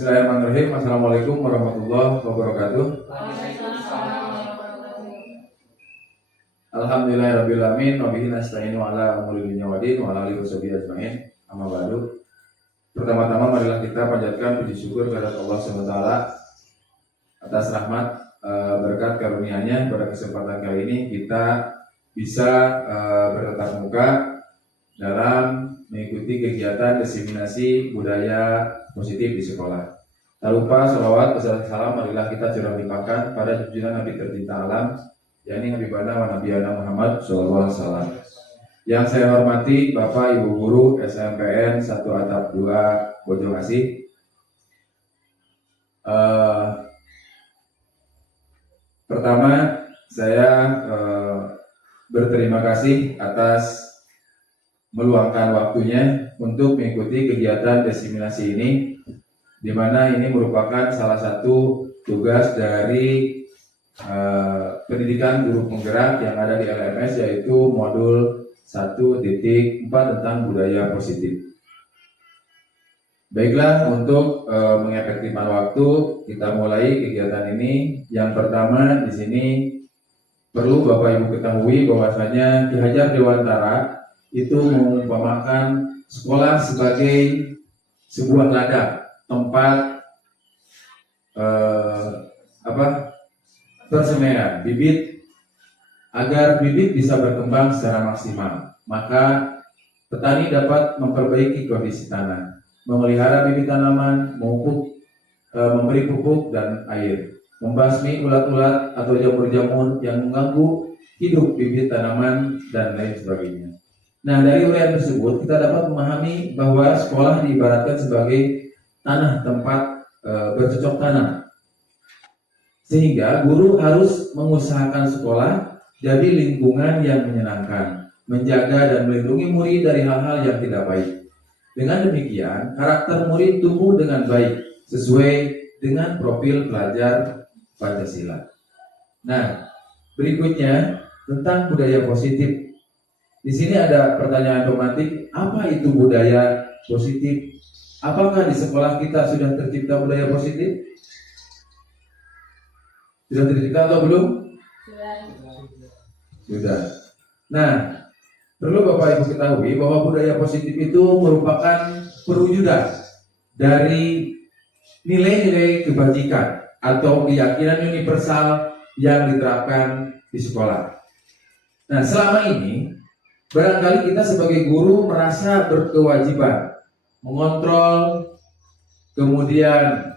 Bismillahirrahmanirrahim. Assalamualaikum warahmatullahi wabarakatuh. Alhamdulillahirabbil alamin wa bihi nasta'inu ala umuri dunya waddin wa ala alihi washabihi ajmain. Amma ba'du. Pertama-tama marilah kita panjatkan puji syukur kepada Allah SWT atas rahmat berkat karunia-Nya. Pada kesempatan kali ini kita bisa bertatap muka dalam mengikuti kegiatan diseminasi budaya positif di sekolah. Tak lupa salawat beserta salam marilah kita curah limpahkan pada junjungan Nabi tercinta alam, yakni Nabi wa Nabiyana Muhammad SAW. Yang saya hormati Bapak Ibu Guru SMPN 1 Atap 2 Bojongasih. Pertama, saya berterima kasih atas meluangkan waktunya untuk mengikuti kegiatan diseminasi ini, di mana ini merupakan salah satu tugas dari pendidikan guru penggerak yang ada di LMS, yaitu modul 1.4 tentang budaya positif. Baiklah, untuk mengefektifkan waktu, kita mulai kegiatan ini. Yang pertama di sini perlu Bapak Ibu ketahui bahwasanya Ki Hajar Dewantara itu mengumpamakan sekolah sebagai sebuah ladang, tempat persemaian bibit. Agar bibit bisa berkembang secara maksimal, maka petani dapat memperbaiki kondisi tanah, memelihara bibit tanaman, memberi pupuk dan air, membasmi ulat-ulat atau jamur-jamur yang mengganggu hidup bibit tanaman, dan lain sebagainya. Nah, dari uraian tersebut kita dapat memahami bahwa sekolah diibaratkan sebagai tanah tempat bercocok tanam, sehingga guru harus mengusahakan sekolah jadi lingkungan yang menyenangkan, menjaga dan melindungi murid dari hal-hal yang tidak baik. Dengan demikian, karakter murid tumbuh dengan baik sesuai dengan profil pelajar Pancasila. Nah, berikutnya tentang budaya positif. Di sini ada pertanyaan otomatis, apa itu budaya positif? Apakah di sekolah kita sudah tercipta budaya positif? Sudah tercipta atau belum? Sudah. Nah, perlu Bapak Ibu ketahui bahwa budaya positif itu merupakan perwujudan dari nilai-nilai kebajikan atau keyakinan universal yang diterapkan di sekolah. Nah, selama ini barangkali kita sebagai guru merasa berkewajiban mengontrol, kemudian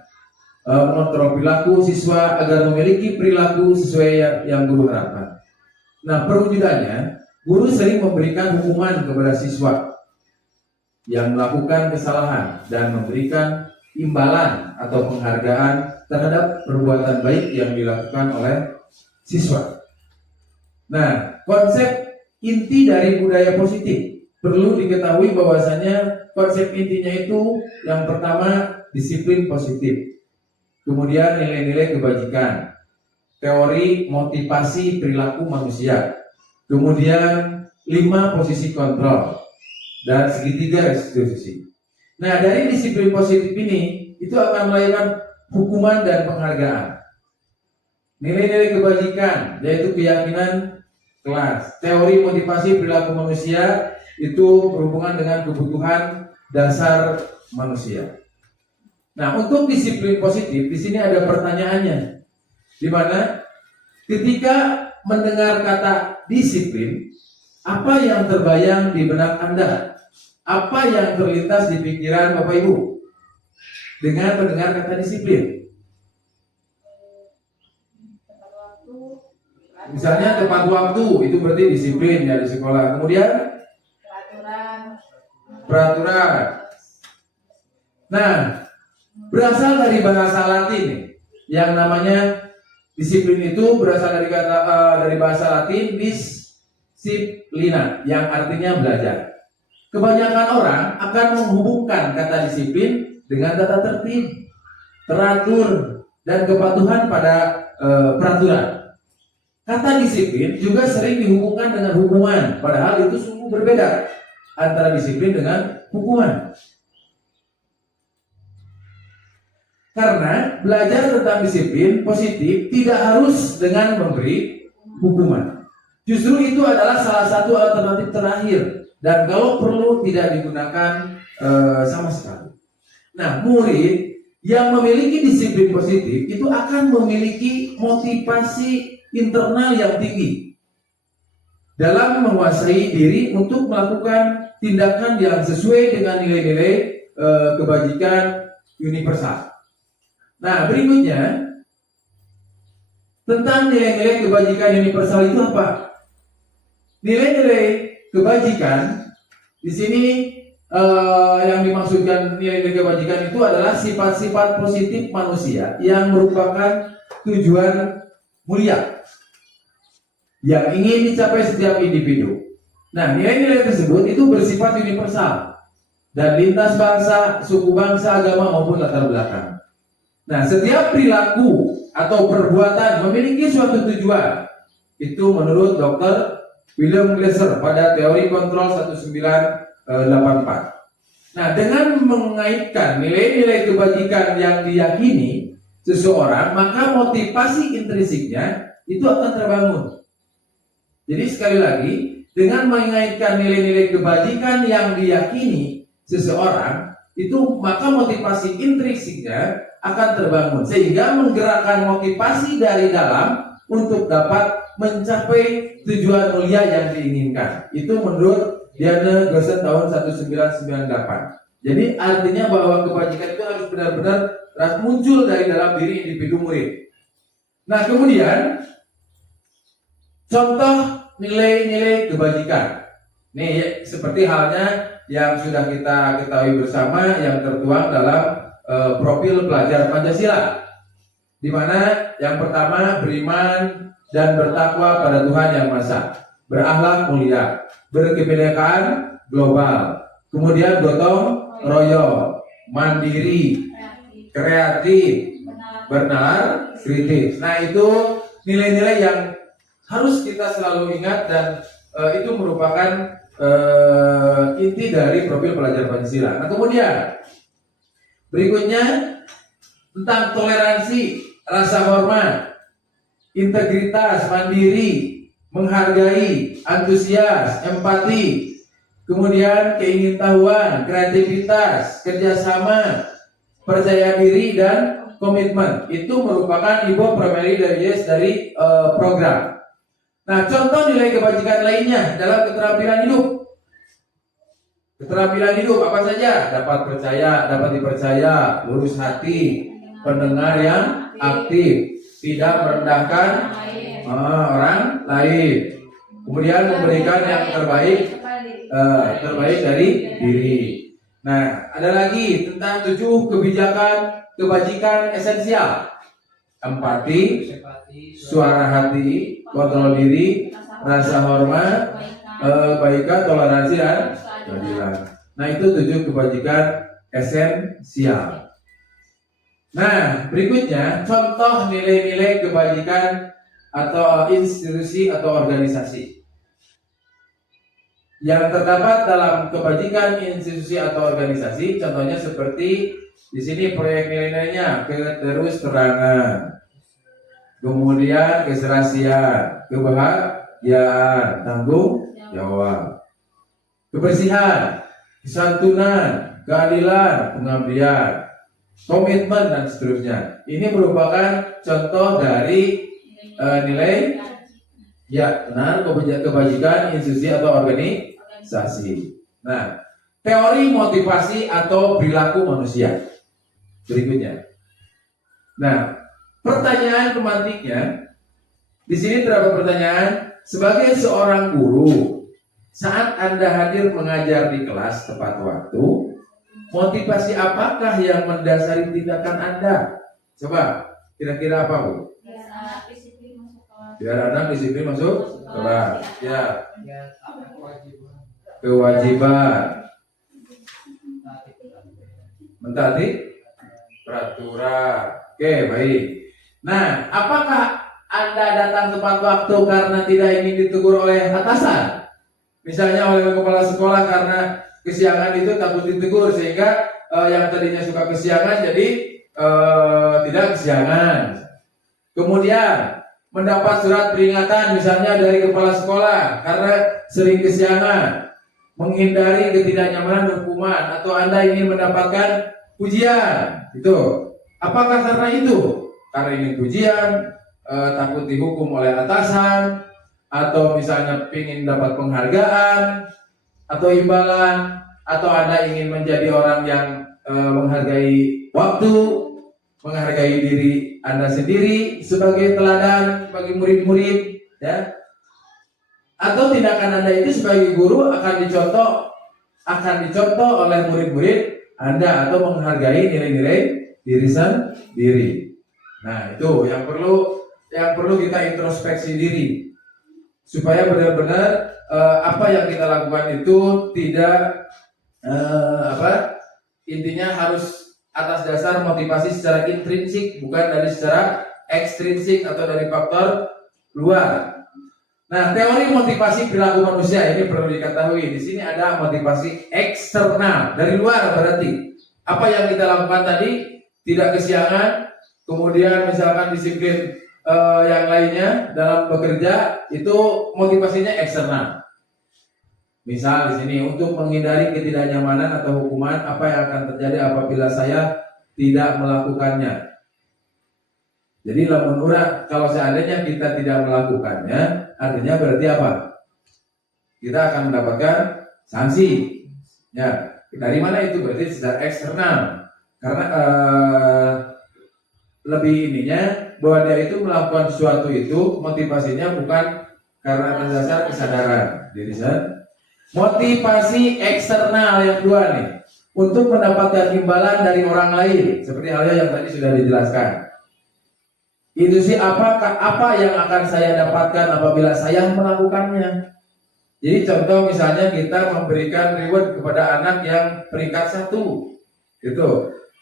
mengontrol perilaku siswa agar memiliki perilaku sesuai yang guru harapkan. Nah, perwujudannya, guru sering memberikan hukuman kepada siswa yang melakukan kesalahan dan memberikan imbalan atau penghargaan terhadap perbuatan baik yang dilakukan oleh siswa. Nah, konsep inti dari budaya positif perlu diketahui bahwasanya konsep intinya itu yang pertama disiplin positif, kemudian nilai-nilai kebajikan, teori motivasi perilaku manusia, kemudian 5 posisi kontrol, dan segitiga restitusi. Nah, dari disiplin positif ini itu akan melahirkan hukuman dan penghargaan. Nilai-nilai kebajikan yaitu keyakinan kelas, teori motivasi perilaku manusia itu berhubungan dengan kebutuhan dasar manusia. Nah, untuk disiplin positif di sini ada pertanyaannya, di mana ketika mendengar kata disiplin, apa yang terbayang di benak Anda? Apa yang terlintas di pikiran Bapak Ibu dengan mendengar kata disiplin? Misalnya tepat waktu, itu berarti disiplin ya di sekolah. Kemudian peraturan. Nah, berasal dari bahasa Latin yang namanya disiplin, itu berasal dari bahasa Latin disciplina yang artinya belajar. Kebanyakan orang akan menghubungkan kata disiplin dengan tata tertib, teratur, dan kepatuhan pada peraturan. Kata disiplin juga sering dihubungkan dengan hukuman, padahal itu sungguh berbeda antara disiplin dengan hukuman. Karena belajar tentang disiplin positif tidak harus dengan memberi hukuman. Justru itu adalah salah satu alternatif terakhir, dan kalau perlu tidak digunakan sama sekali. Nah, murid yang memiliki disiplin positif itu akan memiliki motivasi internal yang tinggi dalam menguasai diri untuk melakukan tindakan yang sesuai dengan nilai-nilai kebajikan universal. Nah, berikutnya tentang nilai-nilai kebajikan universal itu apa? Nilai-nilai kebajikan di sini yang dimaksudkan nilai-nilai kebajikan itu adalah sifat-sifat positif manusia yang merupakan tujuan mulia yang ingin dicapai setiap individu. Nah, nilai-nilai tersebut itu bersifat universal dan lintas bangsa, suku bangsa, agama maupun latar belakang. Nah, setiap perilaku atau perbuatan memiliki suatu tujuan. Itu menurut Dr. William Glasser pada teori kontrol 1984. Nah, dengan mengaitkan nilai-nilai kebajikan yang diyakini seseorang, maka motivasi intrinsiknya itu akan terbangun. Jadi sekali lagi, dengan mengaitkan nilai-nilai kebajikan yang diyakini seseorang, itu maka motivasi intrinsiknya akan terbangun, sehingga menggerakkan motivasi dari dalam untuk dapat mencapai tujuan mulia yang diinginkan. Itu menurut Diana Gosen tahun 1998. Jadi artinya bahwa kebajikan itu harus benar-benar muncul dari dalam diri individu murid. Nah, kemudian contoh nilai-nilai kebajikan. Nih, seperti halnya yang sudah kita ketahui bersama yang tertuang dalam profil pelajar Pancasila, di mana yang pertama beriman dan bertakwa pada Tuhan Yang Maha Esa, berakhlak mulia, berkebinekaan global, kemudian gotong royong, mandiri, kreatif, benar, kritis. Nah, itu nilai-nilai yang harus kita selalu ingat, dan itu merupakan inti dari profil pelajar Pancasila. Nah, kemudian berikutnya tentang toleransi, rasa hormat, integritas, mandiri, menghargai, antusias, empati, kemudian keingintahuan, kreativitas, kerjasama, percaya diri, dan komitmen. Itu merupakan ibu primary dari program. Nah, contoh nilai kebajikan lainnya dalam keterampilan hidup. Keterampilan hidup apa saja? Dapat percaya, dapat dipercaya, lurus hati, pendengar yang aktif, tidak merendahkan orang lain, kemudian memberikan yang terbaik dari diri. Nah, ada lagi tentang 7 kebajikan esensial: empati, suara hati, kontrol diri, rasa hormat, kebaikan, toleransi, dan keadilan. Nah, itu 7 kebajikan esensial. Nah, berikutnya contoh nilai-nilai kebajikan atau institusi atau organisasi yang terdapat dalam kebajikan institusi atau organisasi. Contohnya seperti di sini proyek nilai-nilainya: keterusterangan, kemudian keserasian, kebahagiaan, tanggung jawab, kebersihan, kesantunan, keadilan, pengabdian, komitmen, dan seterusnya. Ini merupakan contoh dari nilai benar kebajikan institusi atau organisasi. Nah, teori motivasi atau perilaku manusia berikutnya. Nah, pertanyaan pemantiknya di sini terdapat pertanyaan: sebagai seorang guru, saat Anda hadir mengajar di kelas tepat waktu, motivasi apakah yang mendasari tindakan Anda? Coba, kira-kira apa, Bu? Biar anak disiplin masuk kelas. Ya. Kewajiban. Mentaati peraturan. Oke, baik. Nah, apakah Anda datang tepat waktu karena tidak ingin ditegur oleh atasan? Misalnya oleh kepala sekolah karena kesiangan itu takut ditegur, sehingga yang tadinya suka kesiangan jadi tidak kesiangan. Kemudian mendapat surat peringatan misalnya dari kepala sekolah karena sering kesiangan, menghindari ketidaknyamanan hukuman, atau Anda ingin mendapatkan pujian. Itu apakah karena itu? Karena ingin pujian, takut dihukum oleh atasan, atau misalnya ingin dapat penghargaan atau imbalan, atau Anda ingin menjadi orang yang menghargai waktu, menghargai diri Anda sendiri sebagai teladan bagi murid-murid, ya. Atau tindakan Anda itu sebagai guru akan dicontoh oleh murid-murid Anda, atau menghargai nilai-nilai diri sendiri. Nah, itu yang perlu kita introspeksi diri supaya benar-benar apa yang kita lakukan itu tidak intinya harus atas dasar motivasi secara intrinsik, bukan dari secara ekstrinsik atau dari faktor luar. Nah, teori motivasi perilaku manusia ini perlu diketahui. Di sini ada motivasi eksternal, dari luar, berarti apa yang kita lakukan tadi, tidak kesiangan, kemudian misalkan disiplin yang lainnya dalam bekerja, itu motivasinya eksternal. Misal di sini untuk menghindari ketidaknyamanan atau hukuman, apa yang akan terjadi apabila saya tidak melakukannya. Jadi kalau seandainya kita tidak melakukannya, artinya berarti apa? Kita akan mendapatkan sanksi. Ya, dari mana itu? Berarti secara eksternal. Karena lebih ininya bahwa dia itu melakukan sesuatu itu motivasinya bukan karena atas dasar kesadaran diri sendiri. Motivasi eksternal yang kedua nih, untuk mendapatkan imbalan dari orang lain, seperti halnya yang tadi sudah dijelaskan. Itu sih apa yang akan saya dapatkan apabila saya melakukannya. Jadi contoh misalnya kita memberikan reward kepada anak yang peringkat 1, itu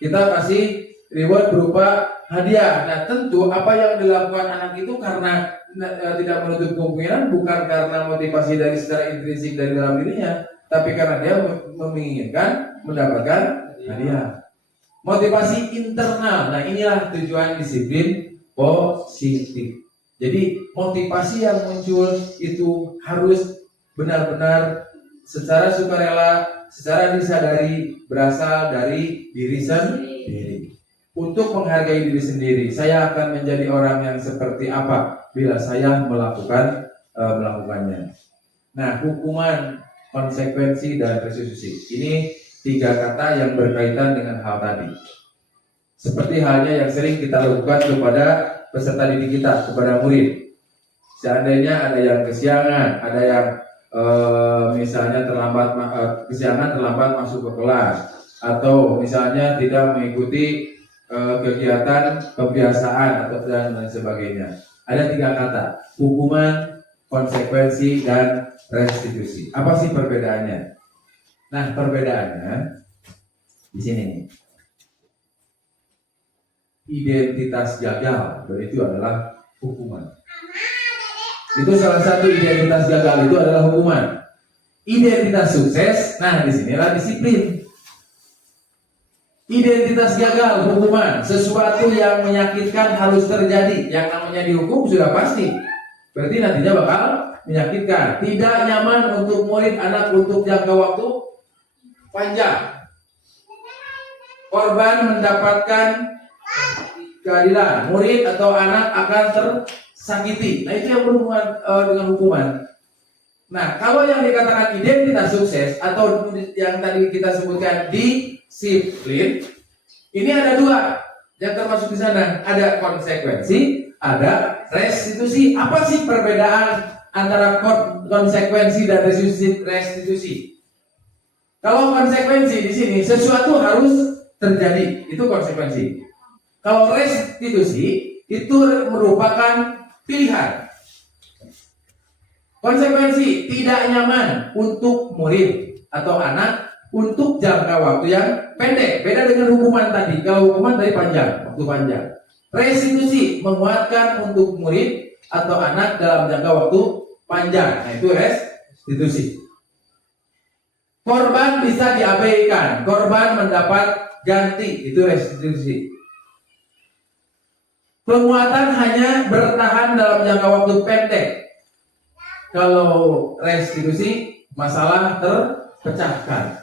kita kasih reward berupa hadiah. Nah, tentu apa yang dilakukan anak itu karena tidak menutup kemungkinan bukan karena motivasi dari secara intrinsik dari dalam dirinya, tapi karena dia menginginkan mendapatkan hadiah. Motivasi internal. Nah, inilah tujuan disiplin positif. Jadi motivasi yang muncul itu harus benar-benar secara sukarela, secara disadari, berasal dari diri sendiri. Untuk menghargai diri sendiri, saya akan menjadi orang yang seperti apa bila saya melakukannya. Nah, hukuman, konsekuensi, dan restitusi. Ini 3 kata yang berkaitan dengan hal tadi. Seperti halnya yang sering kita lakukan kepada peserta didik kita, kepada murid. Seandainya ada yang kesiangan, ada yang misalnya terlambat masuk ke kelas, atau misalnya tidak mengikuti kegiatan kebiasaan atau dan lain sebagainya. Ada 3 kata: hukuman, konsekuensi, dan restitusi. Apa sih perbedaannya? Nah, perbedaannya di sini. Identitas gagal itu adalah hukuman. Itu salah satu identitas gagal itu adalah hukuman. Identitas sukses, nah disinilah disiplin. Identitas gagal, hukuman, sesuatu yang menyakitkan harus terjadi. Yang namanya dihukum sudah pasti, berarti nantinya bakal menyakitkan. Tidak nyaman untuk murid anak untuk jangka waktu panjang. Korban mendapatkan keadilan, murid atau anak akan tersakiti. Nah, itu yang berhubungan dengan hukuman. Nah, kalau yang dikatakan identitas sukses atau yang tadi kita sebutkan disiplin, ini ada 2 yang termasuk di sana. Ada konsekuensi, ada restitusi. Apa sih perbedaan antara konsekuensi dan restitusi? Kalau konsekuensi di sini sesuatu harus terjadi, itu konsekuensi. Kalau restitusi itu merupakan pilihan. Konsekuensi tidak nyaman untuk murid atau anak untuk jangka waktu yang pendek. Beda dengan hukuman tadi. Kalau hukuman tadi panjang, waktu panjang. Restitusi menguatkan untuk murid atau anak dalam jangka waktu panjang. Nah, itu restitusi. Korban bisa diabaikan, korban mendapat ganti, itu restitusi. Penguatan hanya bertahan dalam jangka waktu pendek. Kalau restitusi, masalah terpecahkan.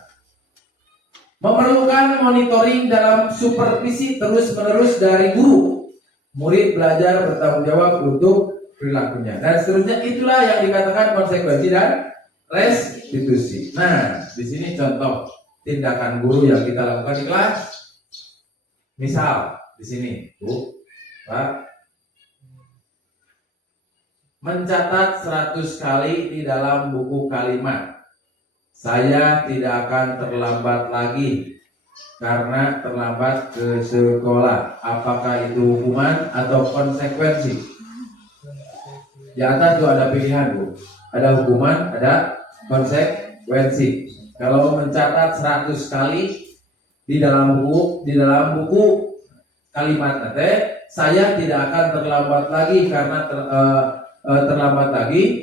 Memerlukan monitoring dalam supervisi terus-menerus dari guru. Murid belajar bertanggung jawab untuk perilakunya. Dan seterusnya, itulah yang dikatakan konsekuensi dan restitusi. Nah, di sini contoh tindakan guru yang kita lakukan di kelas. Misal di sini, Bu, Pak, mencatat 100 kali di dalam buku kalimat. Saya tidak akan terlambat lagi karena terlambat ke sekolah. Apakah itu hukuman atau konsekuensi? Di atas tuh ada pilihan, Bu. Ada hukuman, ada konsekuensi. Kalau mencatat 100 kali di dalam buku kalimat nanti, saya tidak akan terlambat lagi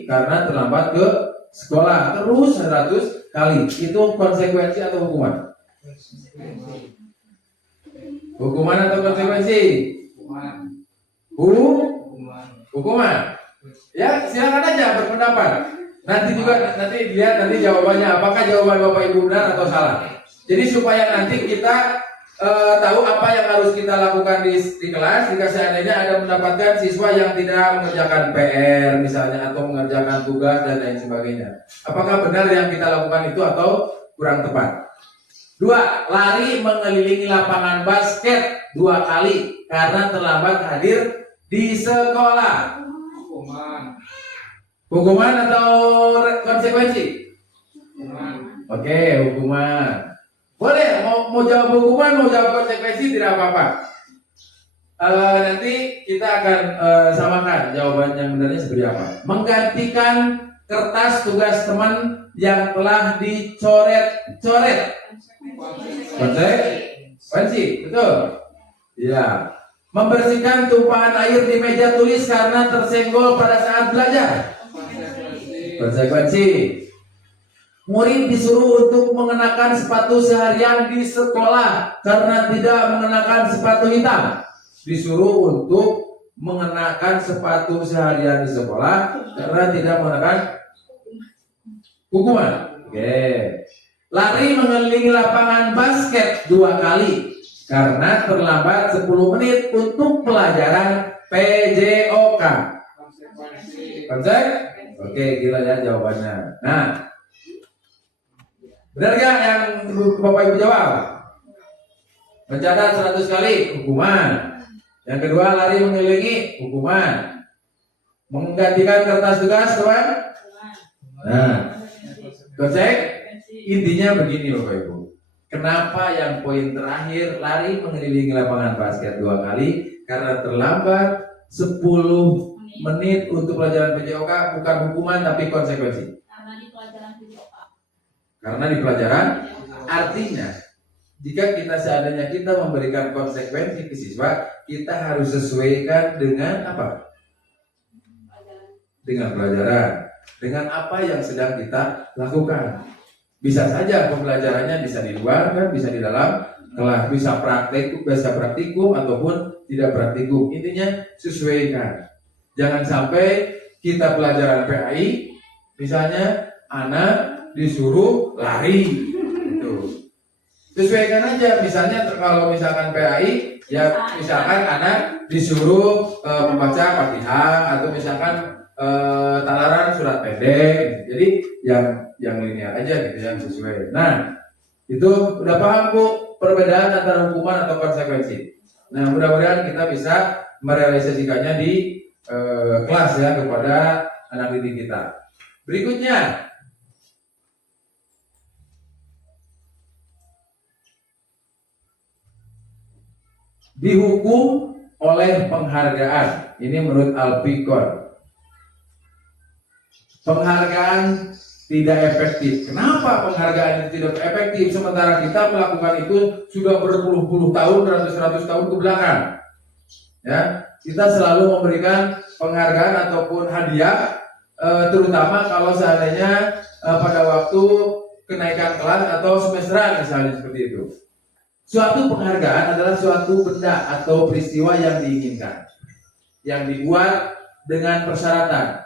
karena terlambat ke sekolah. Terus 100 kali. Itu konsekuensi atau hukuman? Hukuman atau konsekuensi? Hukuman. Ya, silakan aja berpendapat. Nanti lihat jawabannya, apakah jawaban Bapak Ibu benar atau salah. Jadi supaya nanti kita tahu apa yang harus kita lakukan di kelas jika seandainya ada mendapatkan siswa yang tidak mengerjakan PR misalnya atau mengerjakan tugas dan lain sebagainya. Apakah benar yang kita lakukan itu atau kurang tepat? 2. Lari mengelilingi lapangan basket 2 kali karena terlambat hadir di sekolah. Hukuman atau konsekuensi? Oke, hukuman. Boleh, mau jawab hukuman, mau jawab konsekuensi, tidak apa-apa. Nanti kita akan samakan jawaban yang benarnya seperti apa. Menggantikan kertas tugas teman yang telah dicoret-coret. Konsekuensi, betul? Ya. Membersihkan tumpahan air di meja tulis karena tersenggol pada saat belajar. Konsekuensi. Murid disuruh untuk mengenakan sepatu seharian di sekolah karena tidak mengenakan sepatu hitam. Disuruh untuk mengenakan sepatu seharian di sekolah karena tidak mengenakan hukuman. Oke. Lari mengelilingi lapangan basket 2 kali karena terlambat 10 menit untuk pelajaran PJOK. Konsep? Oke, gila ya jawabannya. Nah, benar gak yang Bapak Ibu jawab? Mencatat 100 kali, hukuman. Yang kedua, lari mengelilingi, hukuman. Menggantikan kertas tugas, teman? Nah, konsep intinya begini Bapak Ibu. Kenapa yang poin terakhir lari mengelilingi lapangan basket 2 kali? Karena terlambat 10 menit untuk pelajaran PJOK, bukan hukuman tapi konsekuensi. Karena di pelajaran, artinya jika kita seandainya kita memberikan konsekuensi ke siswa, kita harus sesuaikan dengan apa? Dengan pelajaran, dengan apa yang sedang kita lakukan. Bisa saja pembelajarannya bisa di luar, kan? Bisa di dalam kelas, bisa praktikum ataupun tidak praktikum. Intinya sesuaikan. Jangan sampai kita pelajaran PAI, misalnya anak disuruh lari gitu. Sesuaikan aja, misalnya kalau misalkan PAI ya misalkan anak disuruh membaca Fatihah atau misalkan talaran surat pendek. Jadi yang linear aja gitu, yang sesuai. Nah, itu udah paham Bu perbedaan antara hukuman atau konsekuensi. Nah, mudah-mudahan kita bisa merealisasikannya di kelas ya kepada anak didik kita. Berikutnya, dihukum oleh penghargaan. Ini menurut Alpicon. Penghargaan tidak efektif. Kenapa penghargaan itu tidak efektif sementara kita melakukan itu sudah berpuluh-puluh tahun, ratus-ratus tahun ke belakang? Ya, kita selalu memberikan penghargaan ataupun hadiah, terutama kalau seandainya pada waktu kenaikan kelas atau semesteran misalnya seperti itu. Suatu penghargaan adalah suatu benda atau peristiwa yang diinginkan. yang dibuat dengan persyaratan.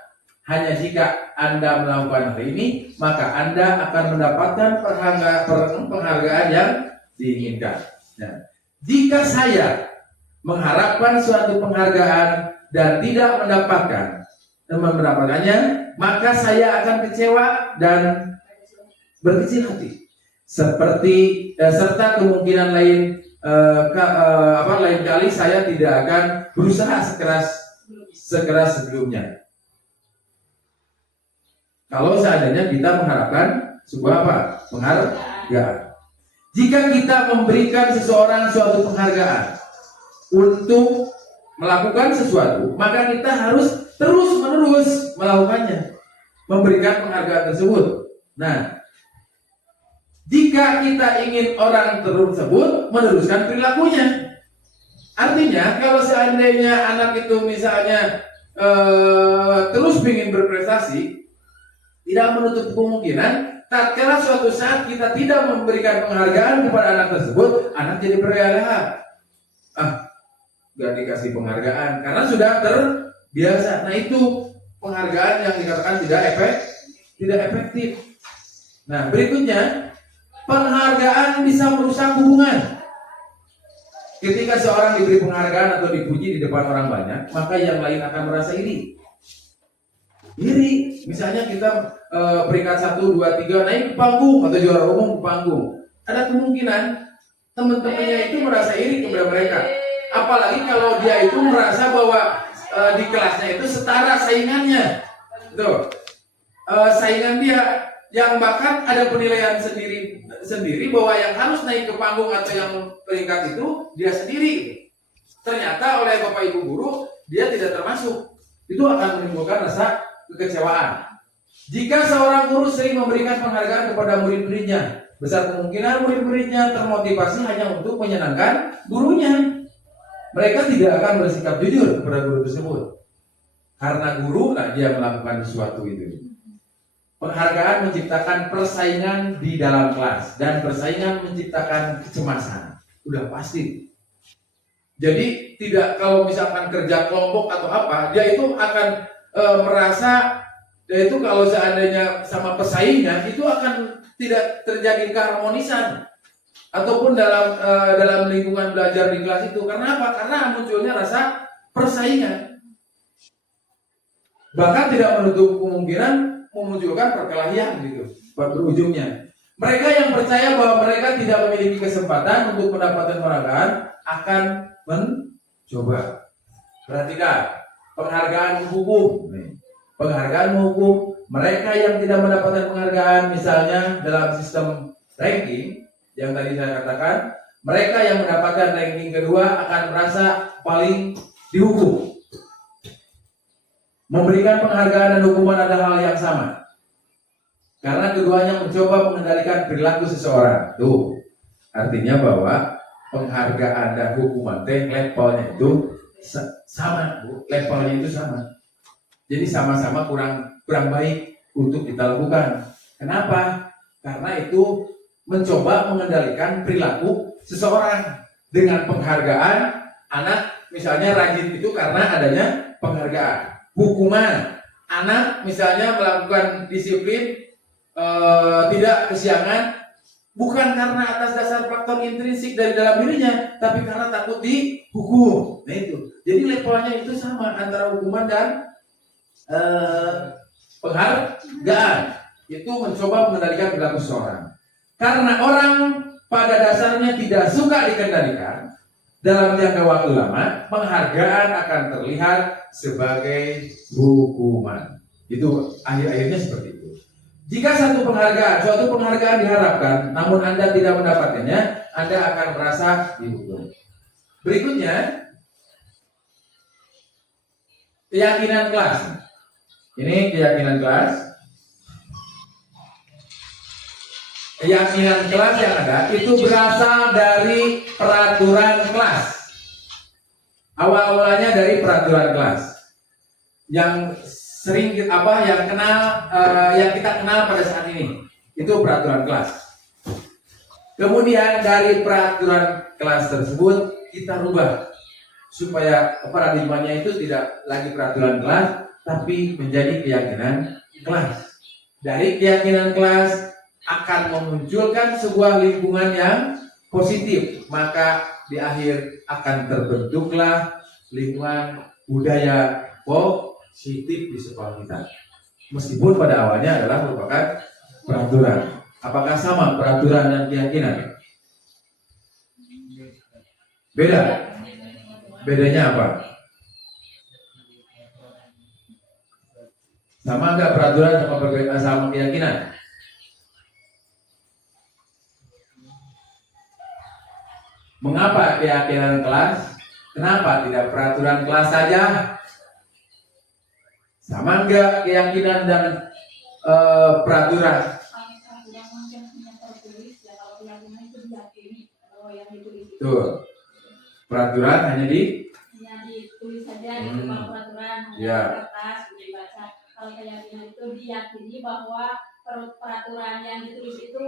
Hanya jika Anda melakukan hal ini, maka Anda akan mendapatkan penghargaan yang diinginkan. Nah, jika saya mengharapkan suatu penghargaan dan tidak mendapatkannya, maka saya akan kecewa dan berkecil hati. Serta kemungkinan lain kali saya tidak akan berusaha sekeras sebelumnya. Kalau seandainya kita mengharapkan sebuah penghargaan. Jika kita memberikan seseorang suatu penghargaan untuk melakukan sesuatu, maka kita harus terus-menerus melakukannya, memberikan penghargaan tersebut. Nah, jika kita ingin orang tersebut meneruskan perilakunya, artinya kalau seandainya anak itu misalnya terus ingin berprestasi, tidak menutup kemungkinan tatkala suatu saat kita tidak memberikan penghargaan kepada anak tersebut, anak jadi berleha. Gak dikasih penghargaan karena sudah terbiasa. Nah, itu penghargaan yang dikatakan tidak efektif. Nah, berikutnya, penghargaan bisa merusak hubungan. Ketika seorang diberi penghargaan atau dipuji di depan orang banyak, maka yang lain akan merasa iri. Misalnya kita peringkat 1, 2, 3 naik ke panggung atau juara umum ke panggung, ada kemungkinan teman-temannya itu merasa iri kepada mereka. Apalagi kalau dia itu merasa bahwa di kelasnya itu setara saingannya, saingan dia, yang bahkan ada penilaian sendiri bahwa yang harus naik ke panggung atau yang peringkat itu dia sendiri. Ternyata oleh Bapak Ibu guru dia tidak termasuk. Itu akan menimbulkan rasa kekecewaan. Jika seorang guru sering memberikan penghargaan kepada murid-muridnya, besar kemungkinan murid-muridnya termotivasi hanya untuk menyenangkan gurunya. Mereka tidak akan bersikap jujur kepada guru tersebut. Karena guru, dia melakukan sesuatu itu. Penghargaan menciptakan persaingan di dalam kelas, dan persaingan menciptakan kecemasan. Udah pasti. Jadi tidak, kalau misalkan kerja kelompok atau apa, dia itu akan merasa, dia itu kalau seandainya sama pesaingnya itu akan tidak terjadi keharmonisan ataupun dalam lingkungan belajar di kelas itu. Karena apa? Karena munculnya rasa persaingan. Bahkan tidak menutup kemungkinan memunculkan perkelahian gitu berujungnya. Mereka yang percaya bahwa mereka tidak memiliki kesempatan untuk mendapatkan penghargaan akan mencoba. Perhatikan, penghargaan hukum. Penghargaan hukum, mereka yang tidak mendapatkan penghargaan, misalnya dalam sistem ranking yang tadi saya katakan, mereka yang mendapatkan ranking kedua akan merasa paling dihukum. Memberikan penghargaan dan hukuman adalah hal yang sama, karena keduanya mencoba mengendalikan perilaku seseorang. Tuh, artinya bahwa penghargaan dan hukuman levelnya itu sama, levelnya itu sama. Jadi sama-sama kurang baik untuk kita lakukan. Kenapa? Karena itu mencoba mengendalikan perilaku seseorang. Dengan penghargaan, anak misalnya rajin itu karena adanya penghargaan. Hukuman, anak misalnya melakukan disiplin, tidak kesiangan, bukan karena atas dasar faktor intrinsik dari dalam dirinya, tapi karena takut dihukum. Nah itu. Jadi levelnya itu sama antara hukuman dan penghargaan. Itu mencoba mengendalikan perilaku seseorang. Karena orang pada dasarnya tidak suka dikendalikan dalam jangka waktu lama, penghargaan akan terlihat sebagai hukuman. Itu akhir-akhirnya seperti itu. Jika suatu penghargaan diharapkan, namun Anda tidak mendapatkannya, Anda akan merasa dihukum. Berikutnya, keyakinan kelas. Ini keyakinan kelas. Keyakinan kelas yang ada itu berasal dari peraturan kelas. Awal-awalnya dari peraturan kelas yang sering yang kita kenal pada saat ini itu peraturan kelas. Kemudian dari peraturan kelas tersebut kita rubah supaya paradigmanya itu tidak lagi peraturan kelas, tapi menjadi keyakinan kelas. Dari keyakinan kelas akan memunculkan sebuah lingkungan yang positif, maka di akhir akan terbentuklah lingkungan budaya positif di sekolah kita. Meskipun pada awalnya adalah merupakan peraturan. Apakah sama peraturan dan keyakinan? Beda. Bedanya apa? Sama nggak peraturan sama keyakinan? Mengapa keyakinan kelas? Kenapa tidak peraturan kelas saja? Sama nggak keyakinan dan peraturan? Tuh, peraturan hanya ditulis saja di peraturan, hanya di kertas dibaca. Kalau keyakinan itu diyakini bahwa peraturan yang ditulis itu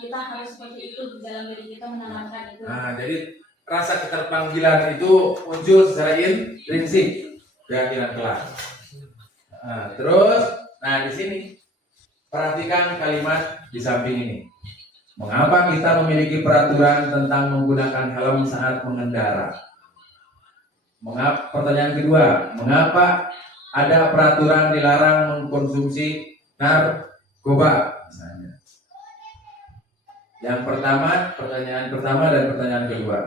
kita harus seperti itu di dalam diri kita menanamkan itu. Nah, jadi rasa keterpanggilan itu muncul secara intrinsik keyakinan kelas. Nah, terus, di sini perhatikan kalimat di samping ini. Mengapa kita memiliki peraturan tentang menggunakan helm saat mengendara? Pertanyaan kedua, mengapa ada peraturan dilarang mengkonsumsi narkoba? Misalnya. Yang pertama, pertanyaan pertama dan pertanyaan kedua.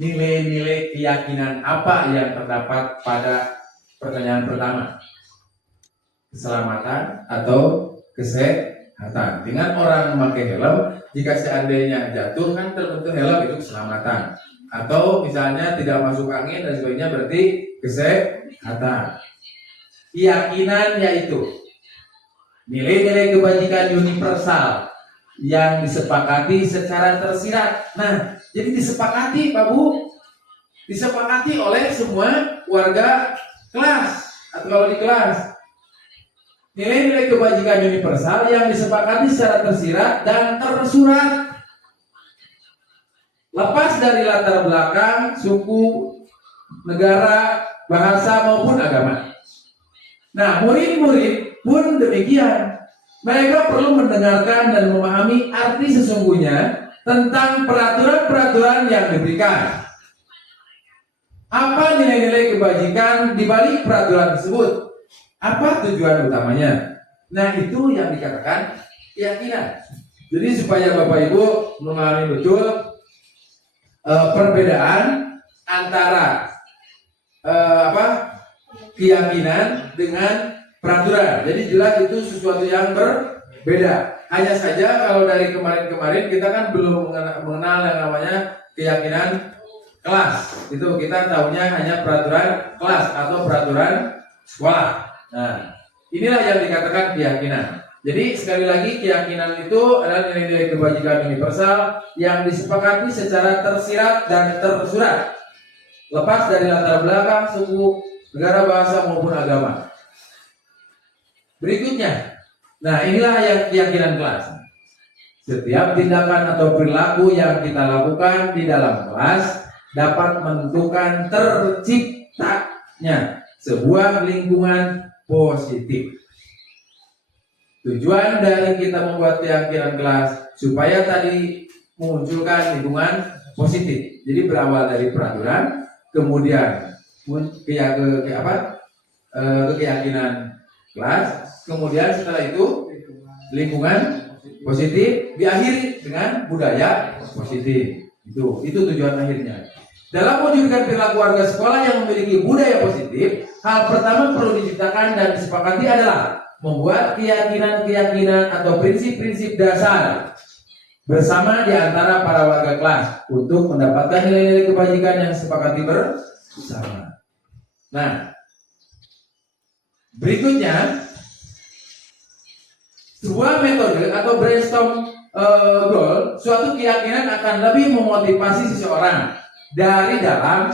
Nilai-nilai keyakinan apa yang terdapat pada pertanyaan pertama? Keselamatan atau kesehatan. Dengan orang memakai helm, jika seandainya jatuh kan terbentuk helm itu keselamatan. Atau misalnya tidak masuk angin dan sebagainya berarti kesehatan. Keyakinan yaitu nilai-nilai kebajikan universal yang disepakati secara tersirat. Nah, jadi disepakati Pak Bu, disepakati oleh semua warga kelas atau kalau di kelas. Nilai-nilai kebajikan universal yang disepakati secara tersirat dan tersurat. Lepas dari latar belakang, suku, negara, bahasa maupun agama. Nah, murid-murid pun demikian. Mereka perlu mendengarkan dan memahami arti sesungguhnya tentang peraturan-peraturan yang diberikan. Apa nilai-nilai kebajikan di balik peraturan tersebut? Apa tujuan utamanya? Nah, itu yang dikatakan keyakinan. Jadi supaya Bapak Ibu memahami betul perbedaan antara keyakinan dengan peraturan. Jadi jelas itu sesuatu yang berbeda. Hanya saja kalau dari kemarin-kemarin kita kan belum mengenal yang namanya keyakinan kelas. Itu kita tahunya hanya peraturan kelas atau peraturan sekolah. Nah, inilah yang dikatakan keyakinan. Jadi sekali lagi keyakinan itu adalah nilai-nilai kebajikan universal yang disepakati secara tersirat dan tersurat. Lepas dari latar belakang, suku, negara, bahasa maupun agama. Berikutnya, nah inilah yang keyakinan kelas. Setiap tindakan atau perilaku yang kita lakukan di dalam kelas dapat menentukan terciptanya sebuah lingkungan positif. Tujuan dari kita membuat keyakinan kelas supaya tadi memunculkan lingkungan positif. Jadi berawal dari peraturan, kemudian keyakinan kelas, kemudian setelah itu lingkungan positif, diakhiri dengan budaya positif. Itu tujuan akhirnya. Dalam mewujudkan perilaku warga sekolah yang memiliki budaya positif, hal pertama perlu diciptakan dan disepakati adalah membuat keyakinan-keyakinan atau prinsip-prinsip dasar bersama di antara para warga kelas untuk mendapatkan nilai-nilai kebajikan yang disepakati bersama. Nah, berikutnya sebuah metode atau brainstorm goal, suatu keyakinan akan lebih memotivasi seseorang dari dalam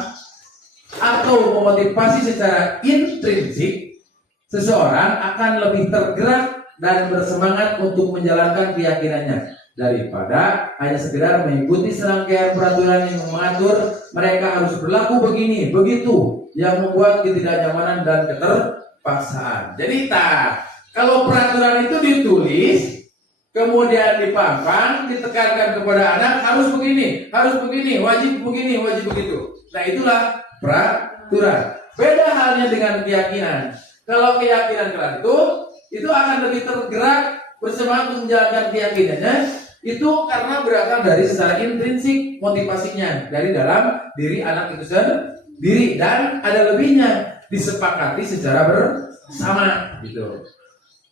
atau memotivasi secara intrinsik. Seseorang akan lebih tergerak dan bersemangat untuk menjalankan keyakinannya. daripada hanya sekedar mengikuti serangkaian peraturan yang mengatur mereka harus berlaku begini, begitu, yang membuat ketidaknyamanan dan keterpaksaan. Jadi kalau peraturan itu ditulis, kemudian dipampang, ditekankan kepada anak harus begini, wajib begini, wajib begitu. Nah itulah peraturan. Beda halnya dengan keyakinan. Kalau keyakinan kelas itu akan lebih tergerak bersemangat menjalankan keyakinannya. Itu karena berasal dari secara intrinsik motivasinya dari dalam diri anak itu sendiri, dan ada lebihnya disepakati secara bersama gitu.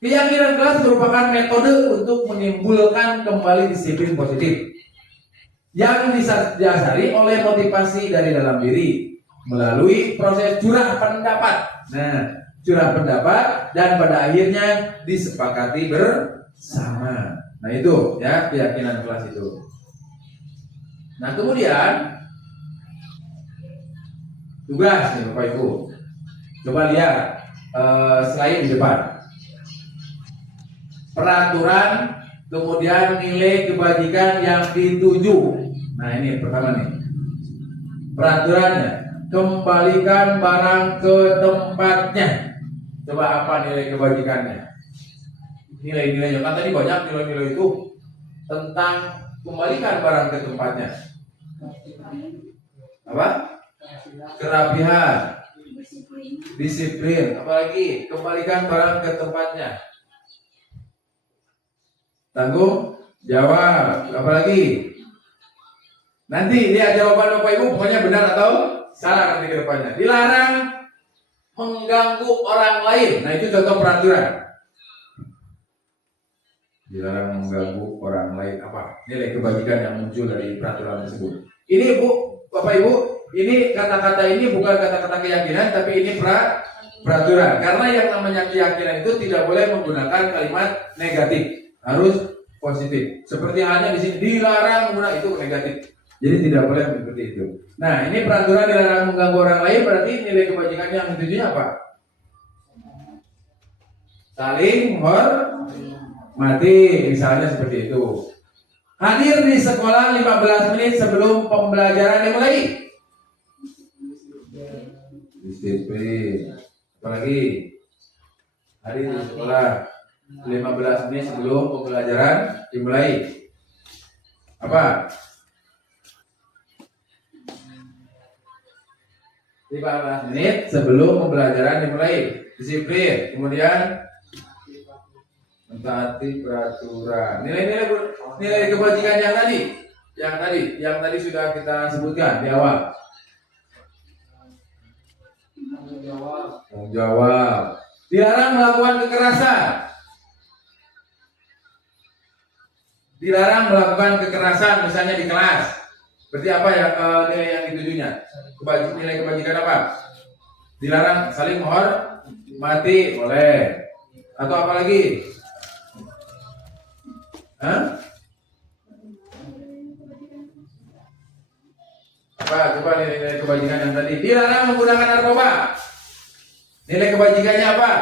Keyakinan kelas merupakan metode untuk menimbulkan kembali disiplin positif yang didasari oleh motivasi dari dalam diri melalui proses curah pendapat. Nah, curah pendapat dan pada akhirnya disepakati bersama. Nah itu ya keyakinan kelas itu. Nah kemudian tugas nih Bapak Ibu. Coba lihat slide di depan. Peraturan, kemudian nilai kebajikan yang dituju. Nah ini pertama nih. Peraturannya, kembalikan barang ke tempatnya. Coba apa nilai kebajikannya? Nilai-nilainya kan tadi banyak nilai-nilai itu tentang kembalikan barang ke tempatnya. Apa? Kerapihan, disiplin, apalagi kembalikan barang ke tempatnya. Tanggung jawab, apalagi. Nanti lihat jawaban Bapak Ibu pokoknya benar atau salah nanti ke depannya. Dilarang mengganggu orang lain. Nah itu contoh peraturan. Dilarang mengganggu orang lain. Apa? Nilai kebajikan yang muncul dari peraturan tersebut. Ini Bu, Bapak Ibu, ini kata-kata ini bukan kata-kata keyakinan, tapi ini peraturan. Karena yang namanya keyakinan itu tidak boleh menggunakan kalimat negatif, harus positif. Seperti halnya di sini dilarang menggunakan itu negatif. Jadi tidak boleh seperti itu. Nah, ini peraturan dilarang mengganggu orang lain, berarti nilai kebajikan yang ditujunya apa? Saling menghormati, misalnya seperti itu. Hadir di sekolah 15 menit sebelum pembelajaran dimulai. Disiplin. Apalagi hadir di sekolah 15 menit sebelum pembelajaran dimulai. Apa? 15 menit sebelum pembelajaran dimulai. Disiplin. Kemudian mentaati peraturan. Nilai kebajikan yang tadi sudah kita sebutkan di awal. Tanggung jawab. Dilarang melakukan kekerasan. Dilarang melakukan kekerasan misalnya di kelas. Berarti apa ya nilai yang ditujunya? Nilai kebajikan apa? Dilarang saling menghormati, boleh. Atau apa lagi? Apa? Coba nilai kebajikan yang tadi. Dilarang menggunakan narkoba. Nilai kebajikannya apa?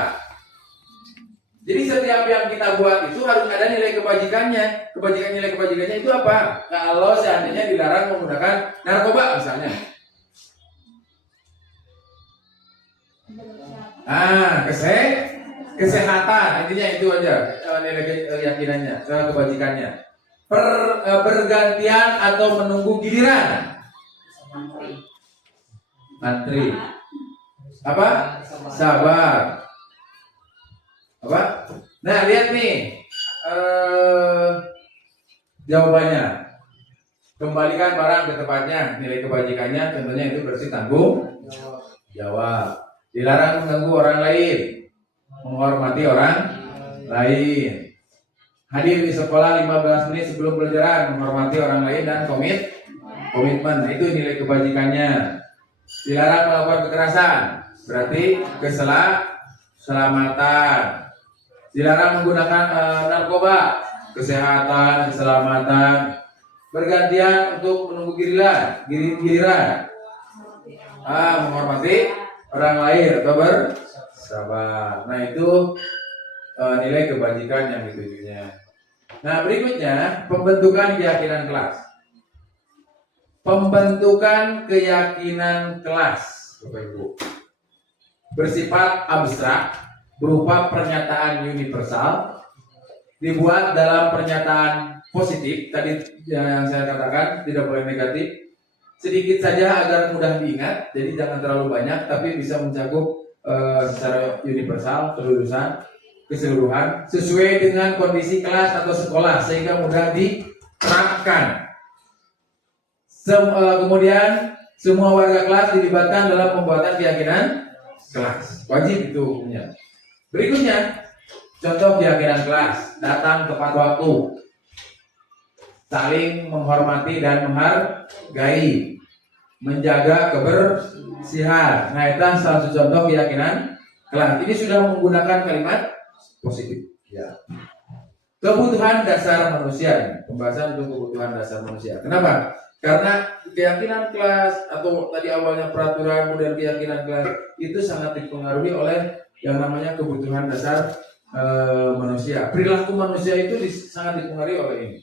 Jadi setiap yang kita buat itu harus ada nilai kebajikannya. Nilai kebajikannya itu apa? Kalau seandainya dilarang menggunakan narkoba misalnya. Kesehatan, intinya itu aja nilai keyakinannya, kebajikannya. Bergantian atau menunggu giliran. Antri. Apa? Sabar. Apa? Nah lihat nih jawabannya. Kembalikan barang ke tempatnya. Nilai kebajikannya contohnya itu bersih tanggung jawab. Dilarang mengganggu orang lain, menghormati orang lain. Hadir di sekolah 15 menit sebelum pelajaran, menghormati orang lain dan komitmen. Nah, itu nilai kebajikannya. Dilarang melakukan kekerasan, berarti keselamatan. Dilarang menggunakan narkoba, kesehatan, keselamatan. Bergantian untuk menunggu giliran. Menghormati orang lain atau bersabar. Nah itu nilai kebajikan yang ditujunya. Nah, berikutnya pembentukan keyakinan kelas. Pembentukan keyakinan kelas, Bapak Ibu, bersifat abstrak, berupa pernyataan universal, dibuat dalam pernyataan positif. Tadi yang saya katakan tidak boleh negatif, sedikit saja agar mudah diingat. Jadi jangan terlalu banyak, tapi bisa mencakup secara universal, kelulusan, keseluruhan, sesuai dengan kondisi kelas atau sekolah sehingga mudah diterapkan. Kemudian semua warga kelas dilibatkan dalam pembuatan keyakinan kelas. Wajib itu hukumnya. Berikutnya, contoh keyakinan kelas: datang tepat waktu, saling menghormati dan menghargai, menjaga kebersihan. Nah, itu salah satu contoh keyakinan kelas. Ini sudah menggunakan kalimat positif. Ya. Kebutuhan dasar manusia. Pembahasan untuk kebutuhan dasar manusia. Kenapa? Karena keyakinan kelas atau tadi awalnya peraturan, kemudian keyakinan kelas itu sangat dipengaruhi oleh yang namanya kebutuhan dasar manusia. Perilaku manusia itu sangat dipengaruhi oleh ini.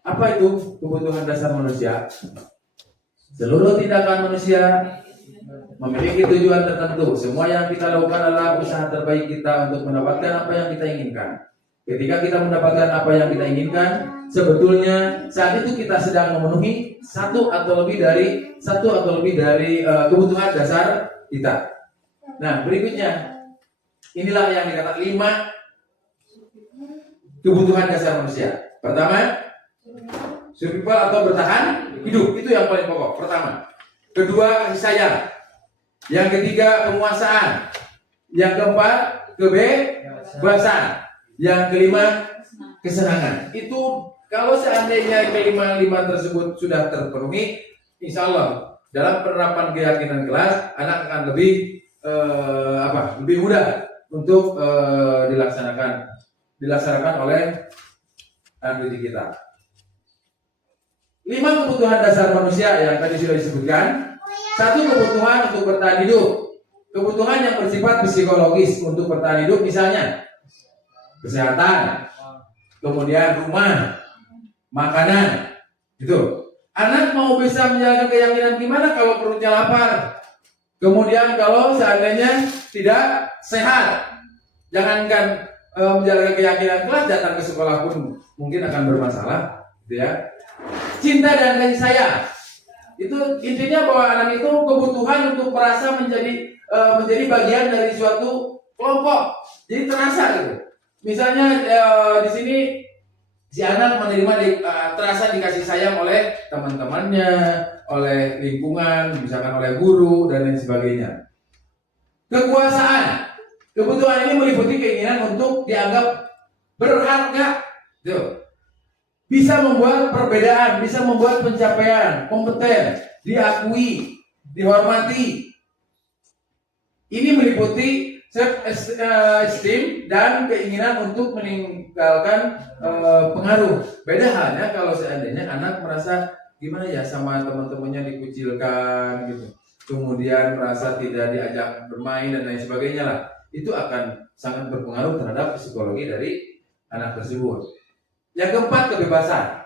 Apa itu kebutuhan dasar manusia? Seluruh tindakan manusia memiliki tujuan tertentu. Semua yang kita lakukan adalah usaha terbaik kita untuk mendapatkan apa yang kita inginkan. Ketika kita mendapatkan apa yang kita inginkan, sebetulnya saat itu kita sedang memenuhi satu atau lebih dari kebutuhan dasar kita. Nah, berikutnya, inilah yang dikatakan 5 kebutuhan dasar manusia. Pertama, survival atau bertahan hidup, itu yang paling pokok. Pertama. Kedua, kasih sayang. Yang ketiga, penguasaan. Yang keempat, kebebasan. Yang kelima, kesenangan. Itu kalau seandainya kelima-lima tersebut sudah terpenuhi, insya Allah dalam penerapan keyakinan kelas anak akan lebih mudah untuk dilaksanakan oleh anak didik kita. 5 kebutuhan dasar manusia yang tadi sudah disebutkan. 1, kebutuhan untuk bertahan hidup. Kebutuhan yang bersifat psikologis untuk bertahan hidup, misalnya kesehatan, kemudian rumah, makanan, gitu. Anak mau bisa menjaga keyakinan gimana kalau perutnya lapar? Kemudian kalau seandainya tidak sehat, jangankan menjaga keyakinan kelas, datang ke sekolah pun mungkin akan bermasalah, gitu ya. Cinta dan kasih sayang, itu intinya bahwa anak itu kebutuhan untuk merasa menjadi bagian dari suatu kelompok, jadi terasa gitu. Misalnya di sini si anak menerima terasa dikasih sayang oleh teman-temannya, oleh lingkungan, misalkan oleh guru dan lain sebagainya. Kekuasaan, kebutuhan ini meliputi keinginan untuk dianggap berharga, gitu. Bisa membuat perbedaan, bisa membuat pencapaian, kompeten, diakui, dihormati. Ini meliputi self-esteem dan keinginan untuk meninggalkan pengaruh. Beda halnya kalau seandainya anak merasa gimana ya sama teman-temannya dikucilkan gitu, kemudian merasa tidak diajak bermain dan lain sebagainya lah. Itu akan sangat berpengaruh terhadap psikologi dari anak tersebut. Yang keempat, kebebasan.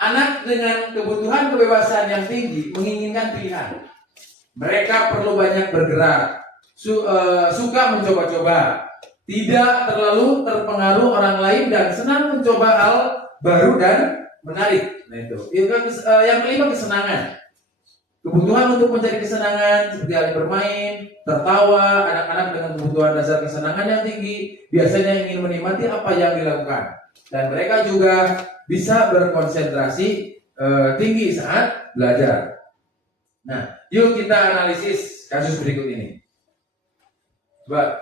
Anak dengan kebutuhan kebebasan yang tinggi menginginkan pilihan. Mereka perlu banyak bergerak, suka mencoba-coba, tidak terlalu terpengaruh orang lain dan senang mencoba hal baru dan menarik. Nah itu. Yang kelima, kesenangan. Kebutuhan untuk mencari kesenangan seperti halnya bermain, tertawa. Anak-anak dengan kebutuhan dasar kesenangan yang tinggi biasanya ingin menikmati apa yang dilakukan. Dan mereka juga bisa berkonsentrasi tinggi saat belajar. Nah, yuk kita analisis kasus berikut ini. Coba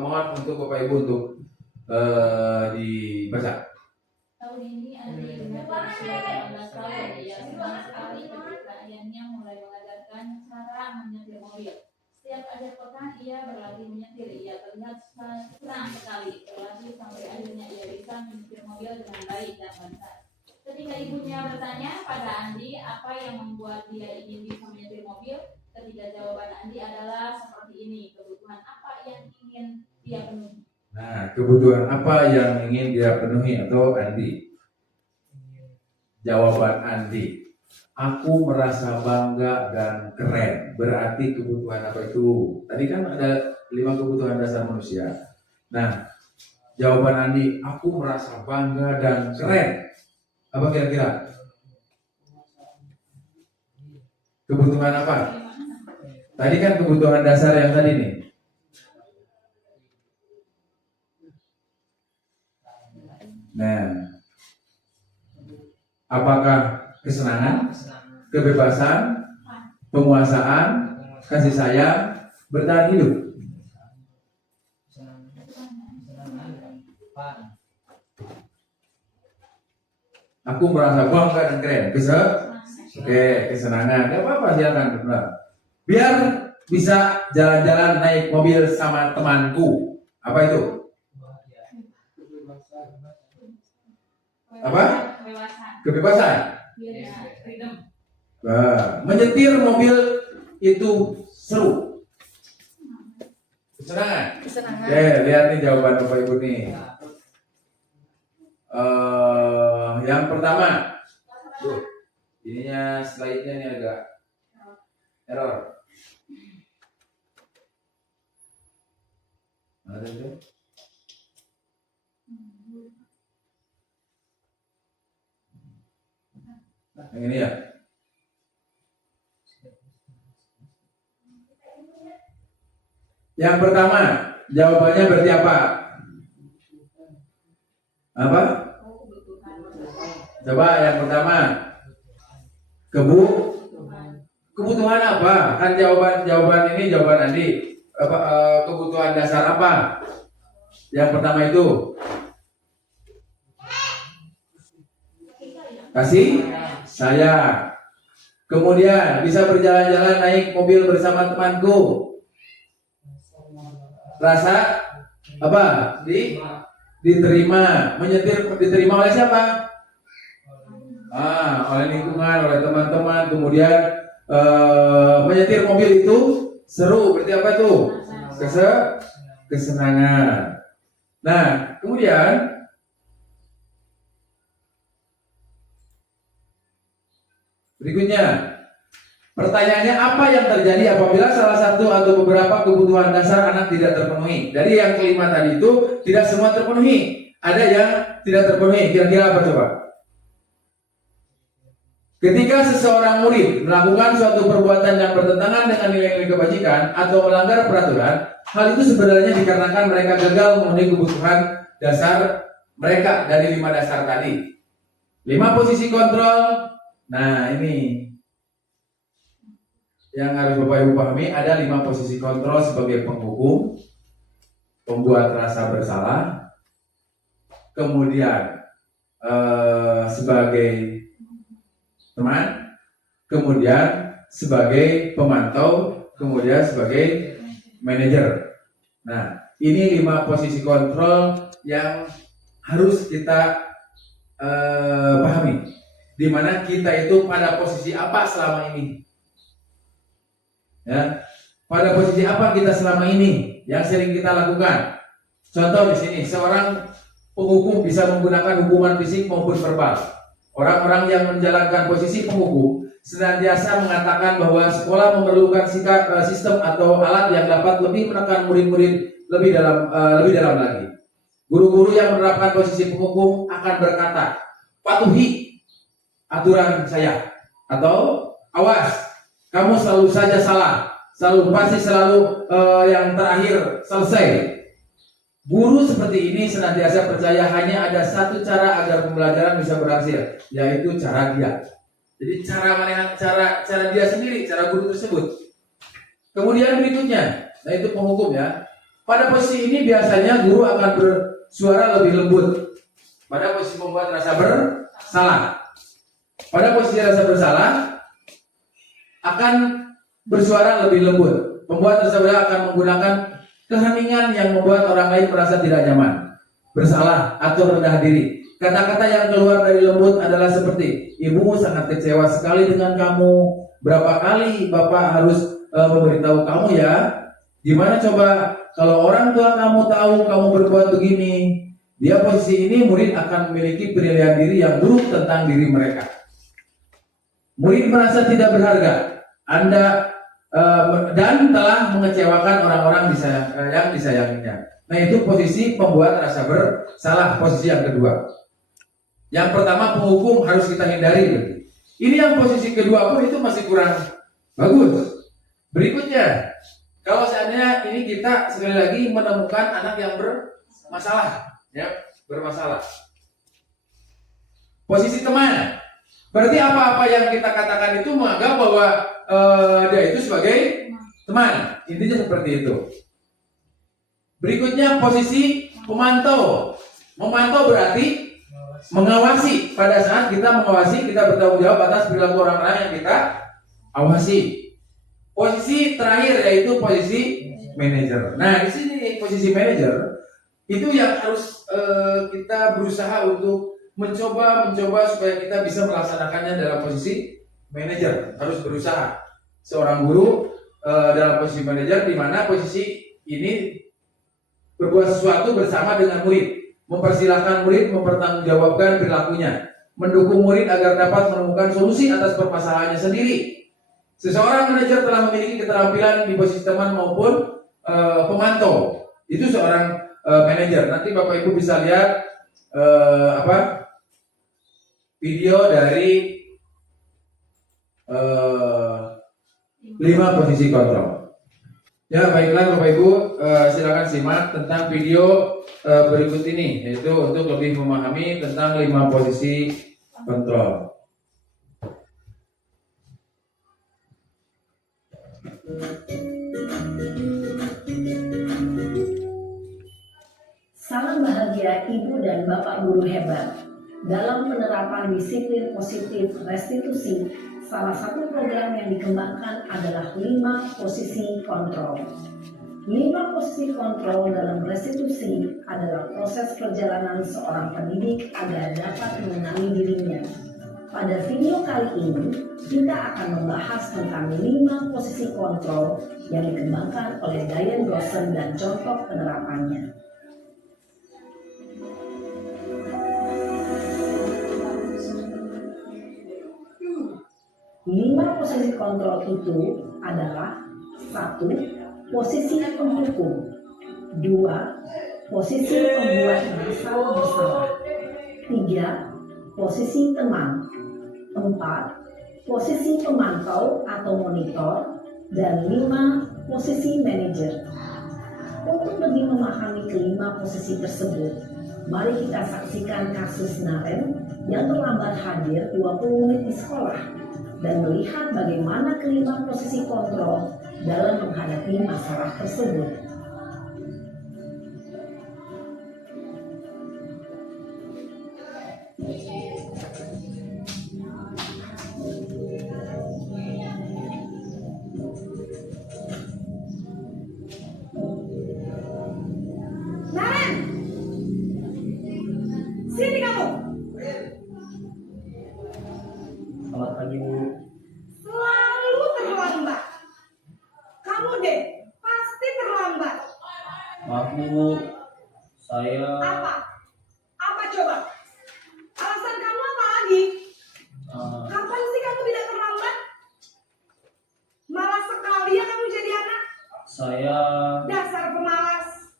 mohon untuk Bapak Ibu untuk dibaca. Tahun ini Andi benar berusia 18 tahun. Ia senang sekali ketika ayahnya mulai mengajarkan cara menyetir mobil. Setiap akhir pekan ia berlatih menyetir. Ia terlihat senang sekali berlatih sampai akhirnya ia bisa menyetir mobil dengan baik dan lancar. Ketika ibunya bertanya pada Andi apa yang membuat dia ingin bisa menyetir mobil, ketiga jawaban Andi adalah seperti ini: kebutuhan apa yang ingin dia penuhi. Nah, kebutuhan apa yang ingin dia penuhi atau Andi? Jawaban Andi, aku merasa bangga dan keren. Berarti kebutuhan apa itu? Tadi kan ada 5 kebutuhan dasar manusia. Nah, jawaban Andi, aku merasa bangga dan keren. Apa kira-kira? Kebutuhan apa? Tadi kan kebutuhan dasar yang tadi nih. Nah, apakah kesenangan, kebebasan, penguasaan, kasih sayang, bertahan hidup? Aku merasa bangga dan keren. Kesenangan. Gak apa-apa, silakan. Benar. Biar bisa jalan-jalan naik mobil sama temanku. Apa itu? Apa? Kebebasan. Menyetir mobil itu seru. Kesenangan. Lihat nih jawaban Bapak Ibu nih. Yang pertama, ininya slide-nya ini agak error. Ada itu? Yang ini ya. Yang pertama, jawabannya berarti apa? Apa? Coba yang pertama. Kebutuhan apa? Kan jawaban ini jawaban Andi. Kebutuhan dasar apa? Yang pertama itu kasih sayang. Kemudian bisa berjalan-jalan naik mobil bersama temanku. Rasa apa? Diterima. Menyetir diterima oleh siapa? Oleh lingkungan, oleh teman-teman. Kemudian menyetir mobil itu seru. Berarti apa tuh? Kesenangan. Nah, kemudian berikutnya, pertanyaannya apa yang terjadi apabila salah satu atau beberapa kebutuhan dasar anak tidak terpenuhi? Dari yang kelima tadi itu tidak semua terpenuhi, ada yang tidak terpenuhi. Kira-kira apa coba? Ketika seseorang murid melakukan suatu perbuatan yang bertentangan dengan nilai-nilai kebajikan atau melanggar peraturan, hal itu sebenarnya dikarenakan mereka gagal memenuhi kebutuhan dasar mereka dari 5 dasar tadi. 5 posisi kontrol. Nah, ini yang harus Bapak Ibu pahami, ada 5 posisi kontrol sebagai penghukum, pembuat rasa bersalah, kemudian sebagai teman, kemudian sebagai pemantau, kemudian sebagai manajer. Nah, ini 5 posisi kontrol yang harus kita pahami. Di mana kita itu pada posisi apa selama ini? Ya, pada posisi apa kita selama ini yang sering kita lakukan? Contoh di sini, seorang penghukum bisa menggunakan hukuman fisik maupun verbal. Orang-orang yang menjalankan posisi penghukum senantiasa mengatakan bahwa sekolah memerlukan sistem atau alat yang dapat lebih menekan murid-murid lebih dalam lagi. Guru-guru yang menerapkan posisi penghukum akan berkata, patuhi aturan saya, atau awas, kamu selalu saja salah, pasti selalu yang terakhir selesai. Guru seperti ini senantiasa percaya hanya ada satu cara agar pembelajaran bisa berhasil, yaitu cara dia. Jadi cara dia sendiri, cara guru tersebut. Kemudian berikutnya, nah itu penghukum ya. Pada posisi ini biasanya guru akan bersuara lebih lembut. Pada posisi pembuat rasa bersalah. Pada posisi rasa bersalah akan bersuara lebih lembut. Pembuat rasa bersalah akan menggunakan keheningan yang membuat orang lain merasa tidak nyaman, bersalah atau rendah diri. Kata-kata yang keluar dari lembut adalah seperti, ibumu sangat kecewa sekali dengan kamu. Berapa kali Bapak harus memberitahu kamu ya? Gimana coba kalau orang tua kamu tahu kamu berbuat begini, dia posisi ini murid akan memiliki penilaian diri yang buruk tentang diri mereka. Murid merasa tidak berharga, dan telah mengecewakan orang-orang yang disayanginya. Nah, itu posisi pembuat rasa bersalah, posisi yang kedua. Yang pertama, penghukum harus kita hindari. Ini yang posisi kedua pun itu masih kurang bagus. Berikutnya, kalau seandainya ini kita sekali lagi menemukan anak yang bermasalah, ya, bermasalah. Posisi teman, berarti apa-apa yang kita katakan itu menganggap bahwa dia itu sebagai teman. Intinya seperti itu. Berikutnya posisi pemantau. Memantau berarti mengawasi. Pada saat kita mengawasi, kita bertanggung jawab atas perilaku orang-orang yang kita awasi. Posisi terakhir yaitu posisi manajer. Nah, di sini posisi manajer itu yang harus kita berusaha untuk mencoba supaya kita bisa melaksanakannya dalam posisi manajer. Harus berusaha. Seorang guru dalam posisi manajer, di mana posisi ini berbuat sesuatu bersama dengan murid, mempersilahkan murid mempertanggungjawabkan perilakunya, mendukung murid agar dapat menemukan solusi atas permasalahannya sendiri. Seseorang manajer telah memiliki keterampilan di posisi teman maupun pemantau. Itu seorang manajer. Nanti Bapak Ibu bisa lihat video dari 5 posisi kontrol. Ya, baiklah Bapak Ibu, silakan simak tentang video berikut ini, yaitu untuk lebih memahami tentang 5 posisi kontrol. Salam bahagia Ibu dan Bapak guru hebat. Dalam penerapan disiplin positif restitusi, salah satu program yang dikembangkan adalah 5 posisi kontrol. 5 posisi kontrol dalam restitusi adalah proses perjalanan seorang pendidik agar dapat mengenali dirinya. Pada video kali ini, kita akan membahas tentang 5 posisi kontrol yang dikembangkan oleh Diane Grossen dan contoh penerapannya. 5 posisi kontrol itu adalah 1. Posisi penghukum, 2. Posisi pembuat merasa bersalah, 3. Posisi teman, 4. Posisi pemantau atau monitor, dan 5. Posisi manajer. Untuk lebih memahami kelima posisi tersebut, mari kita saksikan kasus Naren yang terlambat hadir 20 menit di sekolah dan melihat bagaimana kelima posisi kontrol dalam menghadapi masalah tersebut. Naren, sini kamu. Selamat pagi, Bu. Selalu terlambat. Kamu deh, pasti terlambat. Maaf, Bu. Saya Apa? Apa coba? Alasan kamu apa lagi? Kapan sih kamu tidak terlambat? Malas sekali ya kamu jadi anak. saya Dasar pemalas.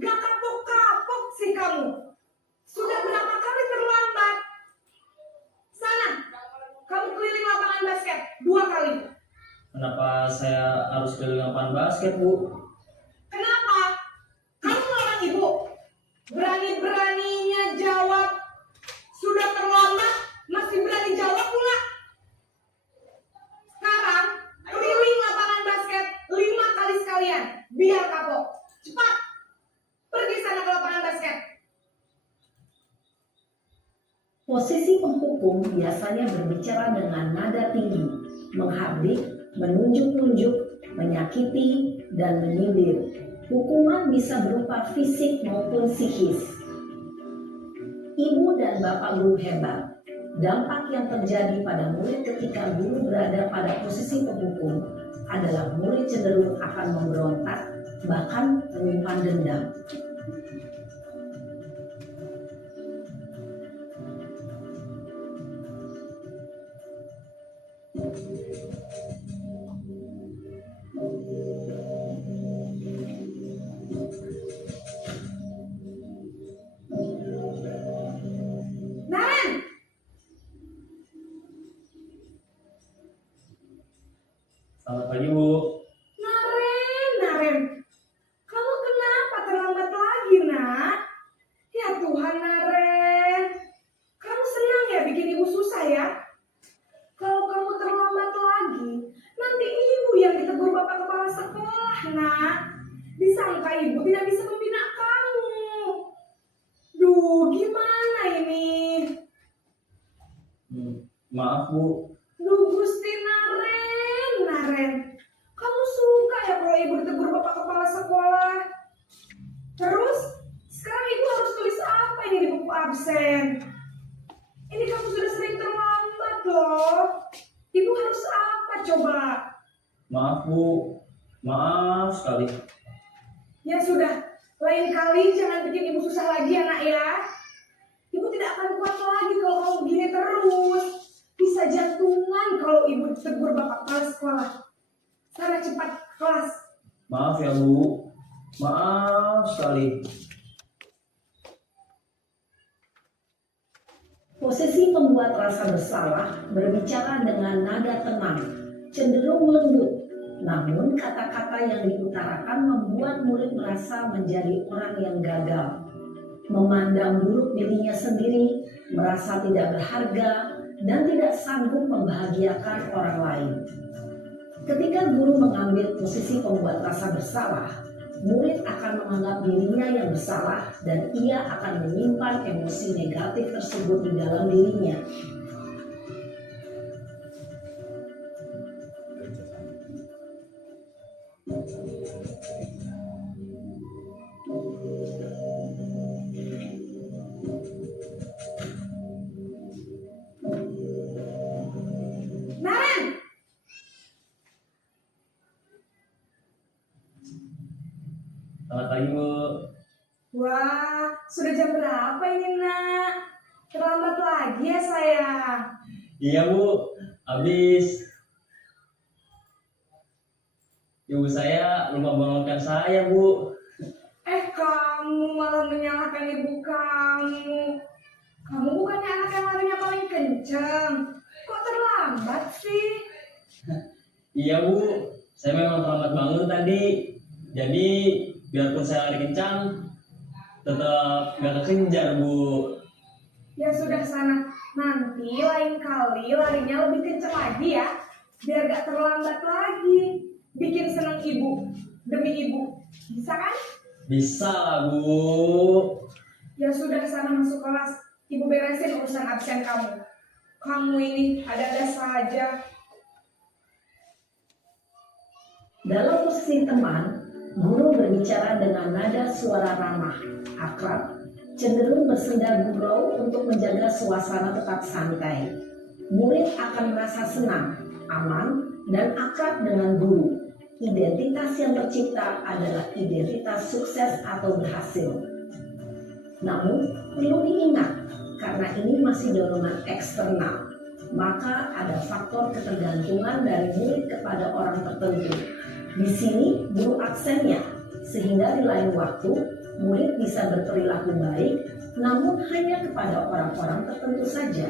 Gak kapok-kapok sih kamu. Sudah berapa kali terlambat? Sana, kamu keliling lapangan basket 2 kali. kenapa saya harus keliling lapangan basket, Bu? Kenapa? Kamu seorang ibu. Berani-beraninya jawab. Sudah terlambat, masih berani jawab pula. Sekarang, keliling lapangan basket 5 kali sekalian. Biar kapok. Cepat. Pergi sana ke lapangan basket. Posisi penghukum biasanya berbicara dengan nada tinggi, menghardik, menunjuk-nunjuk, menyakiti, dan menyindir. Hukuman bisa berupa fisik maupun psikis. Ibu dan Bapak guru hebat, dampak yang terjadi pada murid ketika guru berada pada posisi penghukum adalah murid cenderung akan memberontak bahkan menyimpan dendam. Naren, Selamat pagi, Bu. Naren, kamu kenapa terlambat lagi, nak? Ya Tuhan, Naren, kamu senang ya bikin ibu susah ya? Kalau kamu terlambat lagi, nanti ibu yang ditegur bapak kepala sekolah, nak. Disangka ibu tidak bisa membina kamu. Duh, gimana ini? Maaf, Bu. Duh, Gusti Naren, kamu suka ya kalau ibu ditegur bapak kepala sekolah? Terus, sekarang ibu harus tulis apa ini di buku absen? Ini kamu sudah sering terlambat loh. Ibu harus apa coba? Maaf, Bu. Maaf sekali. Ya sudah, lain kali jangan bikin ibu susah lagi ya nak ya. Ibu tidak akan kuat lagi kalau kamu begini terus. Bisa jantungan kalau ibu tegur bapak kepala sekolah. Sana cepat ke kelas. Maaf ya, Bu. Maaf sekali. Posisi pembuat rasa bersalah berbicara dengan nada tenang, cenderung lembut. Namun kata-kata yang diutarakan membuat murid merasa menjadi orang yang gagal, memandang buruk dirinya sendiri, merasa tidak berharga, dan tidak sanggup membahagiakan orang lain. Ketika guru mengambil posisi pembuat rasa bersalah, murid akan menganggap dirinya yang bersalah dan ia akan menyimpan emosi negatif tersebut di dalam dirinya. Naren, Selamat pagi, Bu. wah sudah jam berapa ini nak? Terlambat lagi ya sayang. Iya, Bu. Habis. Ibu saya lupa bangunkan saya, Bu. Kamu malah menyalahkan ibu kamu. Kamu bukannya anak yang larinya paling kencang. Kok terlambat sih? Iya, Bu. Saya memang terlambat bangun tadi. Jadi, biarpun saya lari kencang, tetap gak kekejar, Bu. Ya sudah sana. Nanti lain kali larinya lebih kencang lagi ya. Biar gak terlambat lagi. Bikin seneng ibu. Demi ibu. Bisa kan? Bisa lah, Bu. Ya sudah sana masuk kelas. Ibu beresin urusan absen kamu. Kamu ini ada-ada saja. Dalam posisi teman, guru berbicara dengan nada suara ramah, akrab, cenderung bersenda gurau untuk menjaga suasana tetap santai. Murid akan merasa senang, aman, dan akrab dengan guru. Identitas yang tercipta adalah identitas sukses atau berhasil. Namun, perlu diingat, karena ini masih dorongan eksternal, maka ada faktor ketergantungan dari murid kepada orang tertentu. Di sini guru aksennya, sehingga di lain waktu murid bisa berperilaku baik, namun hanya kepada orang-orang tertentu saja.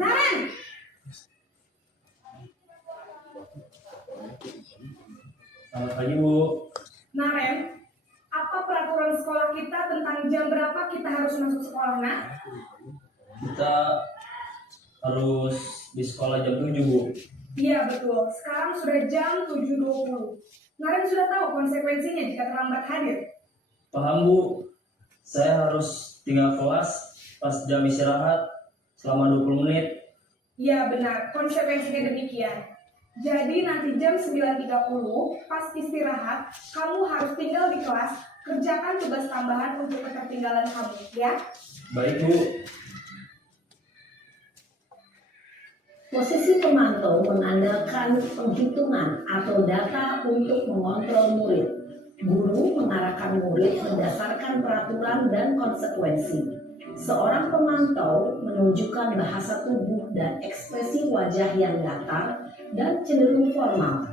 Naren! Selamat pagi, Bu. Naren, apa peraturan sekolah kita tentang jam berapa kita harus masuk sekolah, nak? Kita harus di sekolah jam 7, Bu. Iya betul, sekarang sudah jam 7.20. Naren sudah tahu konsekuensinya jika terlambat hadir. Paham, Bu. Saya harus tinggal kelas pas jam istirahat selama 20 menit. Iya benar, konsekuensinya demikian. Jadi nanti jam 9.30 pas istirahat, kamu harus tinggal di kelas, kerjakan tugas tambahan untuk ketertinggalan kamu, ya. Baik Bu. Posisi pemantau mengandalkan penghitungan atau data untuk mengontrol murid. Guru mengarahkan murid berdasarkan peraturan dan konsekuensi. Seorang pemantau menunjukkan bahasa tubuh dan ekspresi wajah yang datar dan cenderung formal.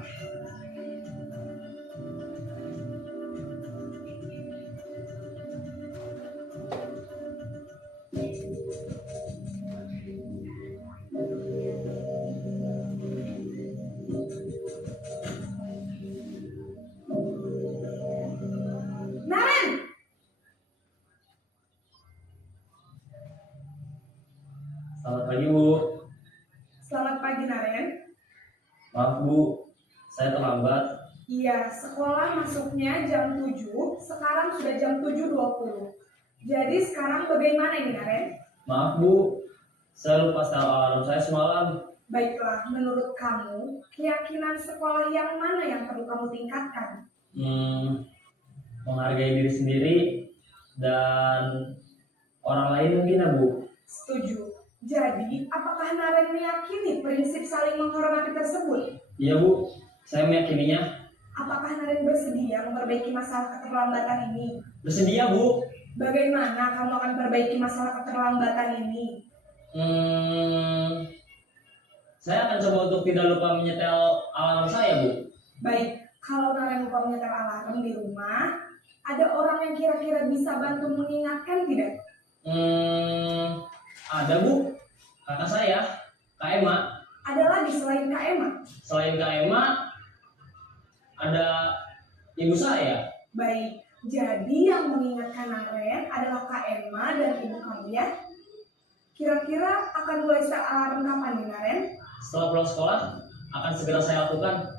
Naren, Selamat pagi Bu. selamat pagi Naren. Maaf Bu, saya terlambat. Iya, sekolah masuknya jam 7, sekarang sudah jam 7.20. Jadi sekarang bagaimana ini Naren? Maaf Bu, saya lupa setel alarm saya semalam. Baiklah, menurut kamu, keyakinan sekolah yang mana yang perlu kamu tingkatkan? Menghargai diri sendiri dan orang lain mungkin ya Bu. Setuju. Jadi, apakah Naren meyakini prinsip saling menghormati tersebut? Iya Bu, saya meyakininya. Apakah Naren bersedia memperbaiki masalah keterlambatan ini? Bersedia Bu. Bagaimana kamu akan perbaiki masalah keterlambatan ini? Saya akan coba untuk tidak lupa menyetel alarm saya Bu. Baik, kalau Naren lupa menyetel alarm di rumah, ada orang yang kira-kira bisa bantu mengingatkan tidak? Ada Bu, kakak saya, Kak Emma. Ada lagi selain Kak Emma? Selain Kak Emma, ada ibu saya. Baik, jadi yang mengingatkan Naren adalah Kak Emma dan ibu kamu ya? Kira-kira akan mulai set alarm kapan nih Naren? Setelah pulang sekolah, akan segera saya lakukan.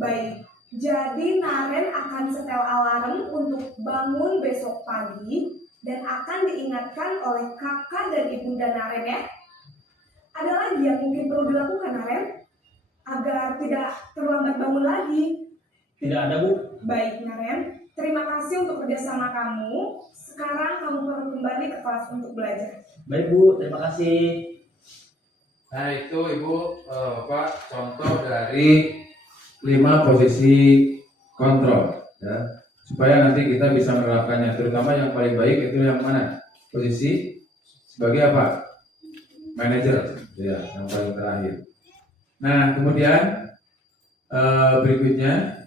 Baik, jadi Naren akan setel alarm untuk bangun besok pagi dan akan diingatkan oleh kakak dan ibunda Naren ya. Ada lagi yang mungkin perlu dilakukan Naren agar tidak terlambat bangun lagi. Tidak ada Bu. Baik Naren, terima kasih untuk kerjasama kamu. Sekarang kamu perlu kembali ke kelas untuk belajar. Baik Bu, terima kasih. Nah itu Ibu Pak contoh dari 5 posisi kontrol ya, supaya nanti kita bisa menerapkannya. Terutama yang paling baik itu yang mana? Posisi sebagai apa? Manajer ya, yang paling terakhir. Nah kemudian berikutnya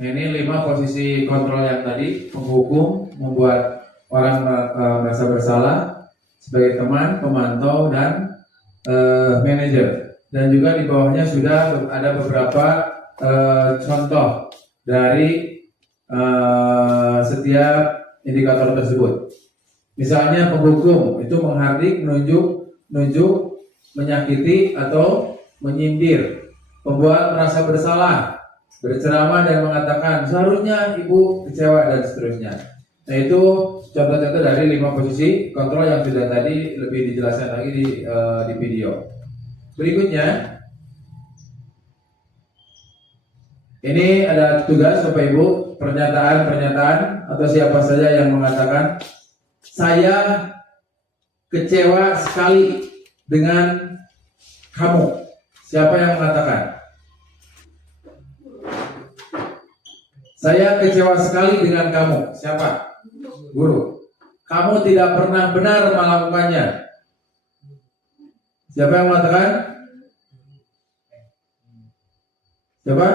ini 5 posisi kontrol yang tadi: penghukum, membuat orang merasa bersalah, sebagai teman, pemantau, dan manajer. Dan juga di bawahnya sudah ada beberapa contoh dari setiap indikator tersebut. Misalnya penghukum itu menghardik, menunjuk, menyakiti atau menyindir. Pembuat merasa bersalah, berceramah dan mengatakan seharusnya ibu kecewa dan seterusnya. Nah itu contoh-contoh dari 5 posisi kontrol yang sudah tadi lebih dijelaskan lagi di video. Berikutnya ini ada tugas Bapak Ibu, pernyataan atau siapa saja yang mengatakan saya kecewa sekali dengan kamu. Siapa yang mengatakan? Saya kecewa sekali dengan kamu. Siapa? Guru. Kamu tidak pernah benar melakukannya. Siapa yang mengatakan? Siapa?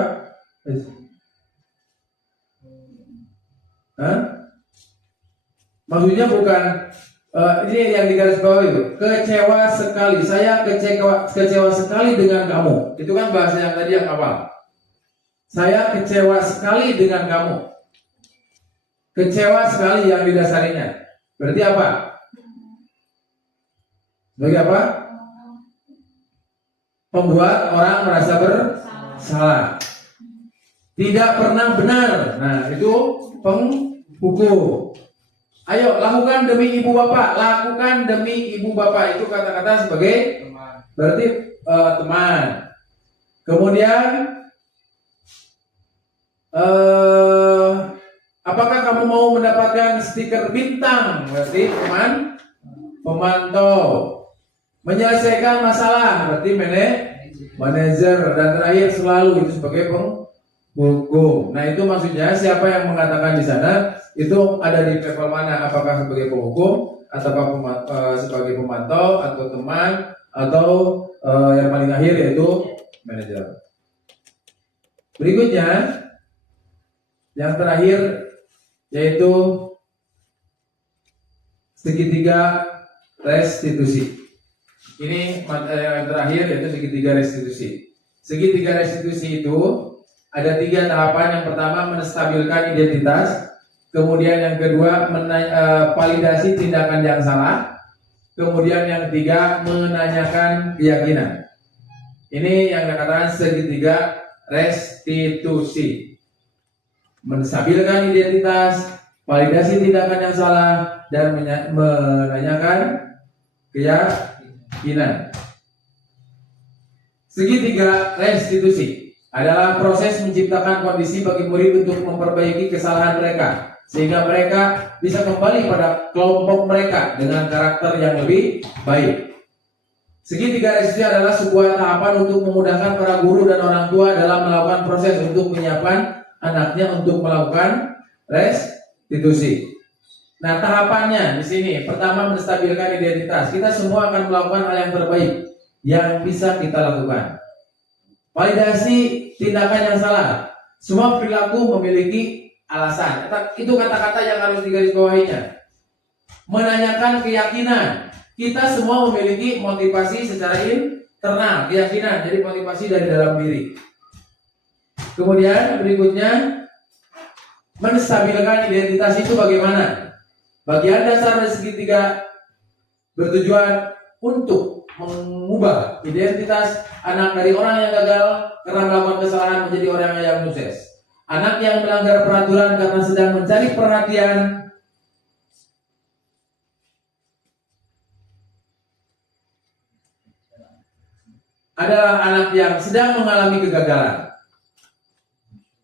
Hah? Maksudnya bukan ini yang digarisbawahi itu. Kecewa sekali. Saya kecewa sekali dengan kamu. Itu kan bahasa yang tadi yang awal. Saya kecewa sekali dengan kamu. Kecewa sekali yang didasarinya. Berarti apa? Sebagai apa? Membuat orang merasa bersalah. salah. Tidak pernah benar. Nah, itu penghukum. Ayo lakukan demi ibu bapak, lakukan demi ibu bapak, itu kata-kata sebagai berarti teman. Kemudian apakah kamu mau mendapatkan stiker bintang? Berarti teman pemantau. Menyelesaikan masalah berarti manajer, dan terakhir selalu itu sebagai penghukum. Nah, itu maksudnya siapa yang mengatakan di sana itu ada di level mana? Apakah sebagai penghukum atau sebagai pemantau atau teman atau yang paling akhir yaitu manajer. Berikutnya yang terakhir yaitu segitiga restitusi. Ini yang terakhir yaitu segitiga restitusi. Segitiga restitusi itu ada 3 tahapan. Yang pertama menstabilkan identitas, kemudian yang kedua validasi tindakan yang salah, kemudian yang ketiga menanyakan keyakinan. Ini yang dikatakan segitiga restitusi. Menstabilkan identitas, validasi tindakan yang salah, dan menanyakan keyakinan. Segitiga restitusi adalah proses menciptakan kondisi bagi murid untuk memperbaiki kesalahan mereka sehingga mereka bisa kembali pada kelompok mereka dengan karakter yang lebih baik. Segitiga restitusi adalah sebuah tahapan untuk memudahkan para guru dan orang tua dalam melakukan proses untuk menyiapkan anaknya untuk melakukan restitusi. Nah, tahapannya di sini pertama menstabilkan identitas. Kita semua akan melakukan hal yang terbaik yang bisa kita lakukan. Validasi tindakan yang salah. Semua perilaku memiliki alasan. Itu kata-kata yang harus digarisbawahinya. Menanyakan keyakinan. Kita semua memiliki motivasi secara internal, keyakinan, jadi motivasi dari dalam diri. Kemudian berikutnya menstabilkan identitas itu bagaimana? Bagian dasar dari segitiga bertujuan untuk mengubah identitas anak dari orang yang gagal karena melakukan kesalahan menjadi orang yang sukses. Anak yang melanggar peraturan karena sedang mencari perhatian adalah anak yang sedang mengalami kegagalan.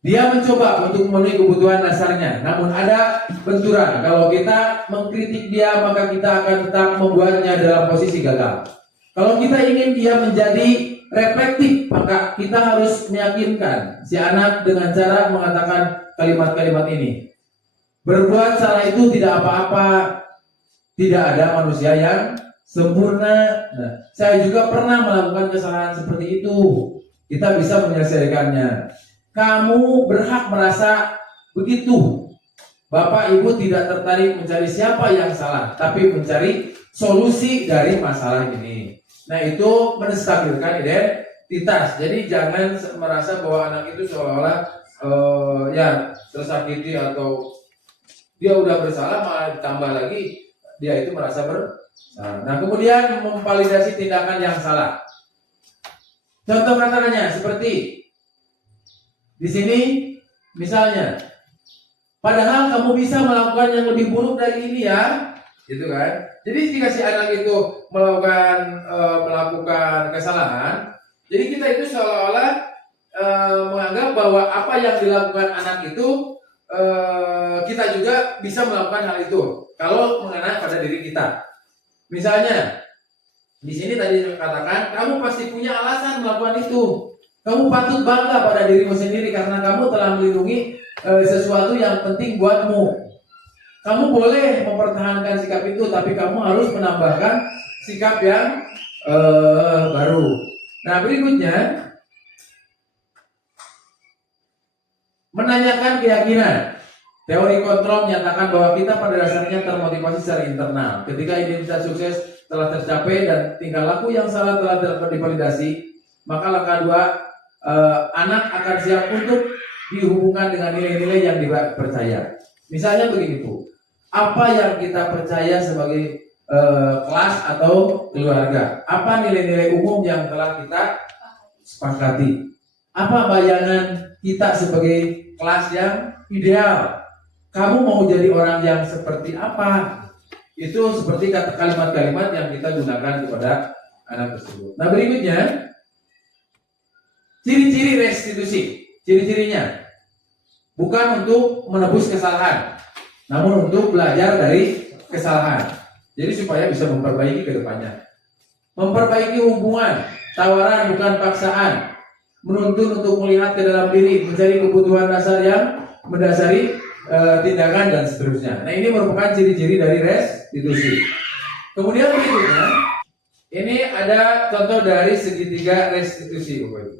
Dia mencoba untuk memenuhi kebutuhan dasarnya, namun ada benturan. Kalau kita mengkritik dia, maka kita akan tetap membuatnya dalam posisi gagal. Kalau kita ingin dia menjadi reflektif, maka kita harus meyakinkan si anak dengan cara mengatakan kalimat-kalimat ini. Berbuat salah itu tidak apa-apa, tidak ada manusia yang sempurna. Nah, saya juga pernah melakukan kesalahan seperti itu. Kita bisa menyelesaikannya. Kamu berhak merasa begitu. Bapak Ibu tidak tertarik mencari siapa yang salah, tapi mencari solusi dari masalah ini. Nah, itu menstabilkan identitas. Jadi jangan merasa bahwa anak itu seolah-olah ya tersakiti atau dia udah bersalah malah ditambah lagi dia itu merasa bersalah. Nah, kemudian memvalidasi tindakan yang salah. Contoh katanya seperti di sini misalnya, padahal kamu bisa melakukan yang lebih buruk dari ini ya, gitu kan? Jadi jika si anak itu melakukan kesalahan, jadi kita itu seolah-olah menganggap bahwa apa yang dilakukan anak itu kita juga bisa melakukan hal itu kalau mengenai pada diri kita. Misalnya di sini tadi dikatakan kamu pasti punya alasan melakukan itu. Kamu patut bangga pada dirimu sendiri karena kamu telah melindungi sesuatu yang penting buatmu. Kamu boleh mempertahankan sikap itu, tapi kamu harus menambahkan sikap yang baru. Nah, berikutnya menanyakan keyakinan. Teori kontrol menyatakan bahwa kita pada dasarnya termotivasi secara internal. Ketika identitas sukses telah tercapai dan tingkah laku yang salah telah divalidasi, maka langkah 2, anak akan siap untuk dihubungkan dengan nilai-nilai yang dipercaya. Misalnya begini Bu, apa yang kita percaya sebagai kelas atau keluarga? Apa nilai-nilai umum yang telah kita sepakati? Apa bayangan kita sebagai kelas yang ideal? Kamu mau jadi orang yang seperti apa? Itu seperti kata kalimat-kalimat yang kita gunakan kepada anak tersebut. Nah, berikutnya ciri-ciri restitusi. Ciri-cirinya bukan untuk menebus kesalahan, namun untuk belajar dari kesalahan. Jadi supaya bisa memperbaiki ke depannya. Memperbaiki hubungan, tawaran bukan paksaan. Menuntun untuk melihat ke dalam diri, mencari kebutuhan dasar yang mendasari tindakan dan seterusnya. Nah, ini merupakan ciri-ciri dari restitusi. Kemudian berikutnya, ini ada contoh dari segitiga restitusi, Bapak Ibu.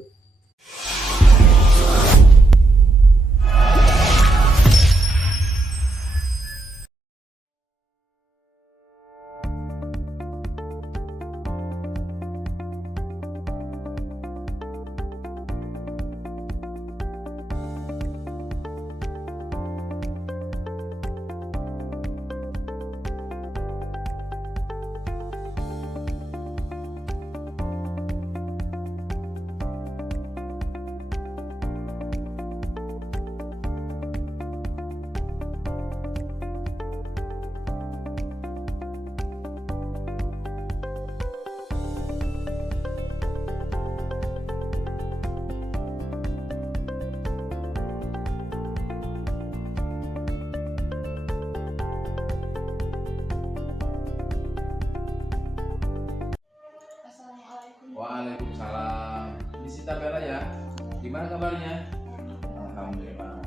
Waalaikumsalam. Di Sita Bella ya. Gimana kabarnya? Alhamdulillah.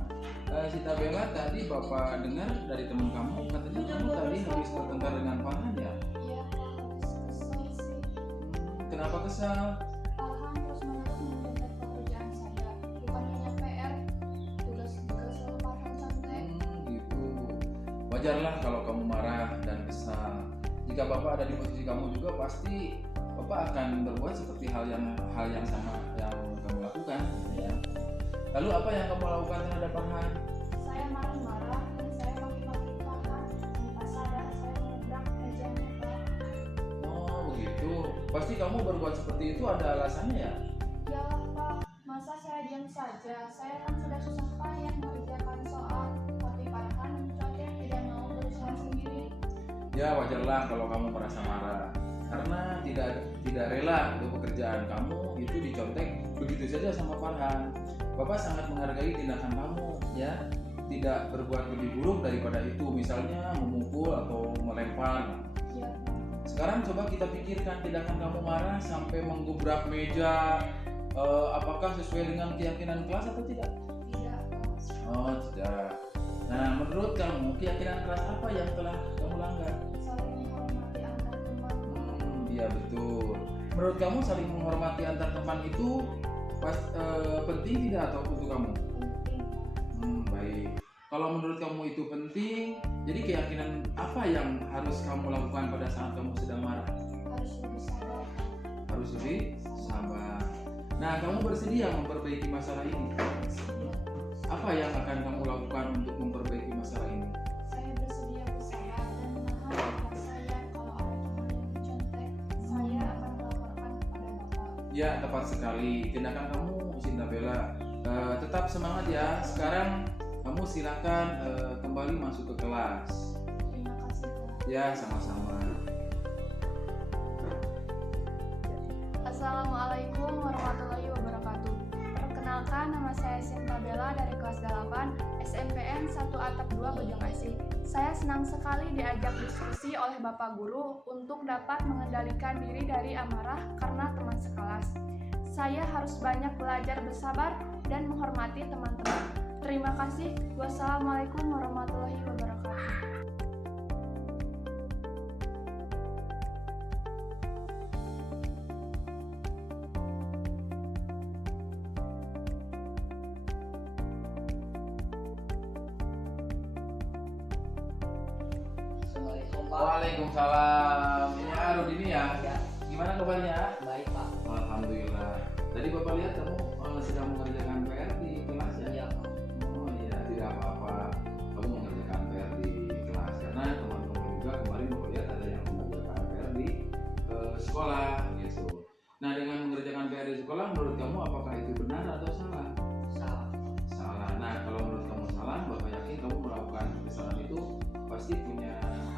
Sita Bella, tadi Bapak dengar dari teman kamu katanya kamu tadi habis bertengkar dengan Farhan ya? Iya, habis kesel sih. Kenapa kesal? Farhan terus-menerus menunda pekerjaan saya. Bukan hanya PR, tugas juga selalu Farhan santai. Gitu. Wajarlah kalau kamu marah dan kesal. Jika Bapak ada di posisi kamu juga, pasti Bapak akan berbuat seperti hal yang sama yang kamu lakukan. Ya. Lalu apa yang kamu lakukan terhadap Farhan? Saya marah-marah dan saya maki-maki Farhan. Tanpa sadar saya menabrak mejanya, Pak. Oh begitu. Pasti kamu berbuat seperti itu ada alasannya ya? Iyalah, Pak. Masa saya diam saja? Saya kan sudah susah payah mengerjakan soal, tapi Farhan mencotek tidak mau berusaha sendiri. Ya wajarlah kalau kamu merasa marah karena tidak rela untuk pekerjaan kamu itu dicontek begitu saja sama Farhan. Bapak sangat menghargai tindakan kamu ya, tidak berbuat lebih buruk daripada itu, misalnya memukul atau melempar. Iya. Sekarang coba kita pikirkan tindakan kamu marah sampai menggubrak meja, apakah sesuai dengan keyakinan kelas atau tidak? Tidak, Pak. Oh tidak. Nah, menurut kamu keyakinan kelas apa yang telah kamu langgar? Saling menghormati antar teman. Iya betul. Menurut kamu saling menghormati antar teman itu penting tidak atau untuk kamu? Penting. Baik. Kalau menurut kamu itu penting, jadi keyakinan apa yang harus kamu lakukan pada saat kamu sedang marah? Harus lebih sabar. Harus lebih sabar. Nah, kamu bersedia memperbaiki masalah ini? Apa yang akan kamu lakukan untuk memperbaiki masalah ini? Saya bersedia bersabar dan menahan marah saya. Kalau ada teman yang mencontek, saya akan melaporkan kepada Bapak. Ya, tepat sekali. Tindakan kamu, Sinta Bella. Tetap semangat ya. Sekarang kamu silakan kembali masuk ke kelas. Terima kasih, Pak. Ya, sama-sama. Assalamualaikum warahmatullahi wabarakatuh. Perkenalkan, nama saya Sinta Bella dari kelas 8 SMPN 1 Atap 2 Bojongasih. Saya senang sekali diajak diskusi oleh Bapak Guru untuk dapat mengendalikan diri dari amarah karena teman sekelas. Saya harus banyak belajar bersabar dan menghormati teman-teman. Terima kasih. Wassalamualaikum warahmatullahi wabarakatuh. Waalaikumsalam. Ini Arun ini ya. Ya, Gimana kabarnya? baik Pak. Alhamdulillah. Tadi Bapak lihat kamu sedang mengerjakan PR di kelas ya? Iya Pak. Oh iya, tidak apa-apa. Kamu mengerjakan PR di kelas karena teman-teman juga kemarin Bapak lihat ada yang mengerjakan PR di sekolah gitu. Nah, dengan mengerjakan PR di sekolah menurut kamu apakah itu benar atau salah?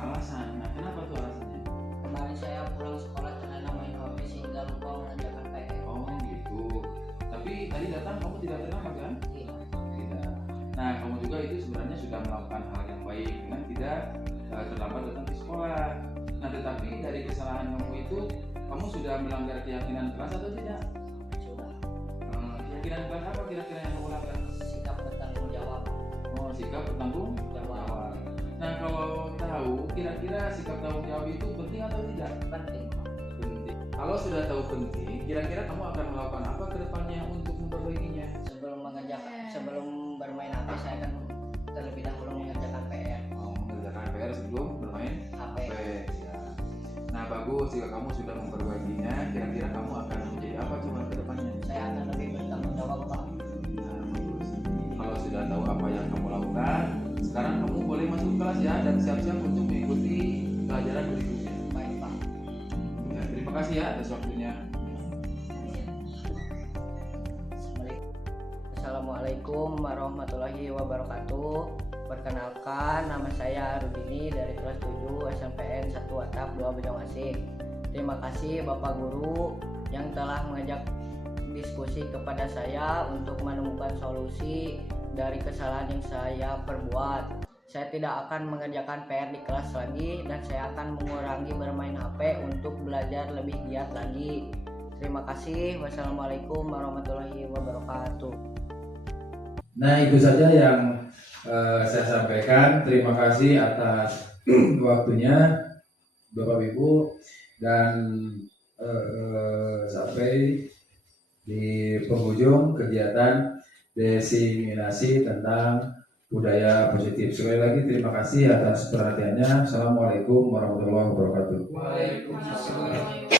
alasan. Nah, kenapa tuh alasannya? Kemarin saya pulang sekolah ternyata main HP sehingga lupa mengerjakan PR. Oh gitu. Tapi tadi datang kamu tidak terlambat kan? Iya. Tidak. Nah, kamu juga itu sebenarnya sudah melakukan hal yang baik dengan tidak terlambat datang ke sekolah. Nah, tetapi dari kesalahan kamu itu, kamu sudah melanggar keyakinan kelas atau tidak? Sudah. Keyakinan kelas apa kira-kira yang kamu langgar? Sikap bertanggung jawab. Oh, sikap bertanggung jawab. Nah, kalau tahu kira-kira sikap tanggung jawab itu penting atau tidak? Penting. Penting. Kalau sudah tahu penting, kira-kira kamu akan melakukan apa ke depannya untuk memperbaikinya? Sebelum bermain HP saya akan terlebih dahulu mengerjakan PR. Oh, mengerjakan PR sebelum bermain HP. HP. Ya. Nah, bagus jika kamu sudah memperbaikinya. Kira-kira kamu akan menjadi apa coba ke depannya? Saya akan lebih bertanggung jawab, Pak. Nah, bagus. Kalau sudah tahu apa yang kamu lakukan, sekarang kamu boleh masuk kelas ya dan siap-siap untuk mengikuti pelajaran berikutnya. Baik, Pak. Ya, terima kasih ya atas waktunya. Assalamualaikum warahmatullahi wabarakatuh. Perkenalkan, nama saya Rudini dari kelas 7 SMPN 1 Atap 2 Banjarmasin. Terima kasih Bapak Guru yang telah mengajak diskusi kepada saya untuk menemukan solusi dari kesalahan yang saya perbuat. Saya tidak akan mengerjakan PR di kelas lagi dan saya akan mengurangi bermain HP untuk belajar lebih giat lagi. Terima kasih. Wassalamualaikum warahmatullahi wabarakatuh. Nah, itu saja yang saya sampaikan. Terima kasih atas waktunya Bapak Ibu, dan sampai di penghujung kegiatan diseminasi tentang budaya positif. Sekali lagi terima kasih atas perhatiannya. Assalamualaikum warahmatullahi wabarakatuh.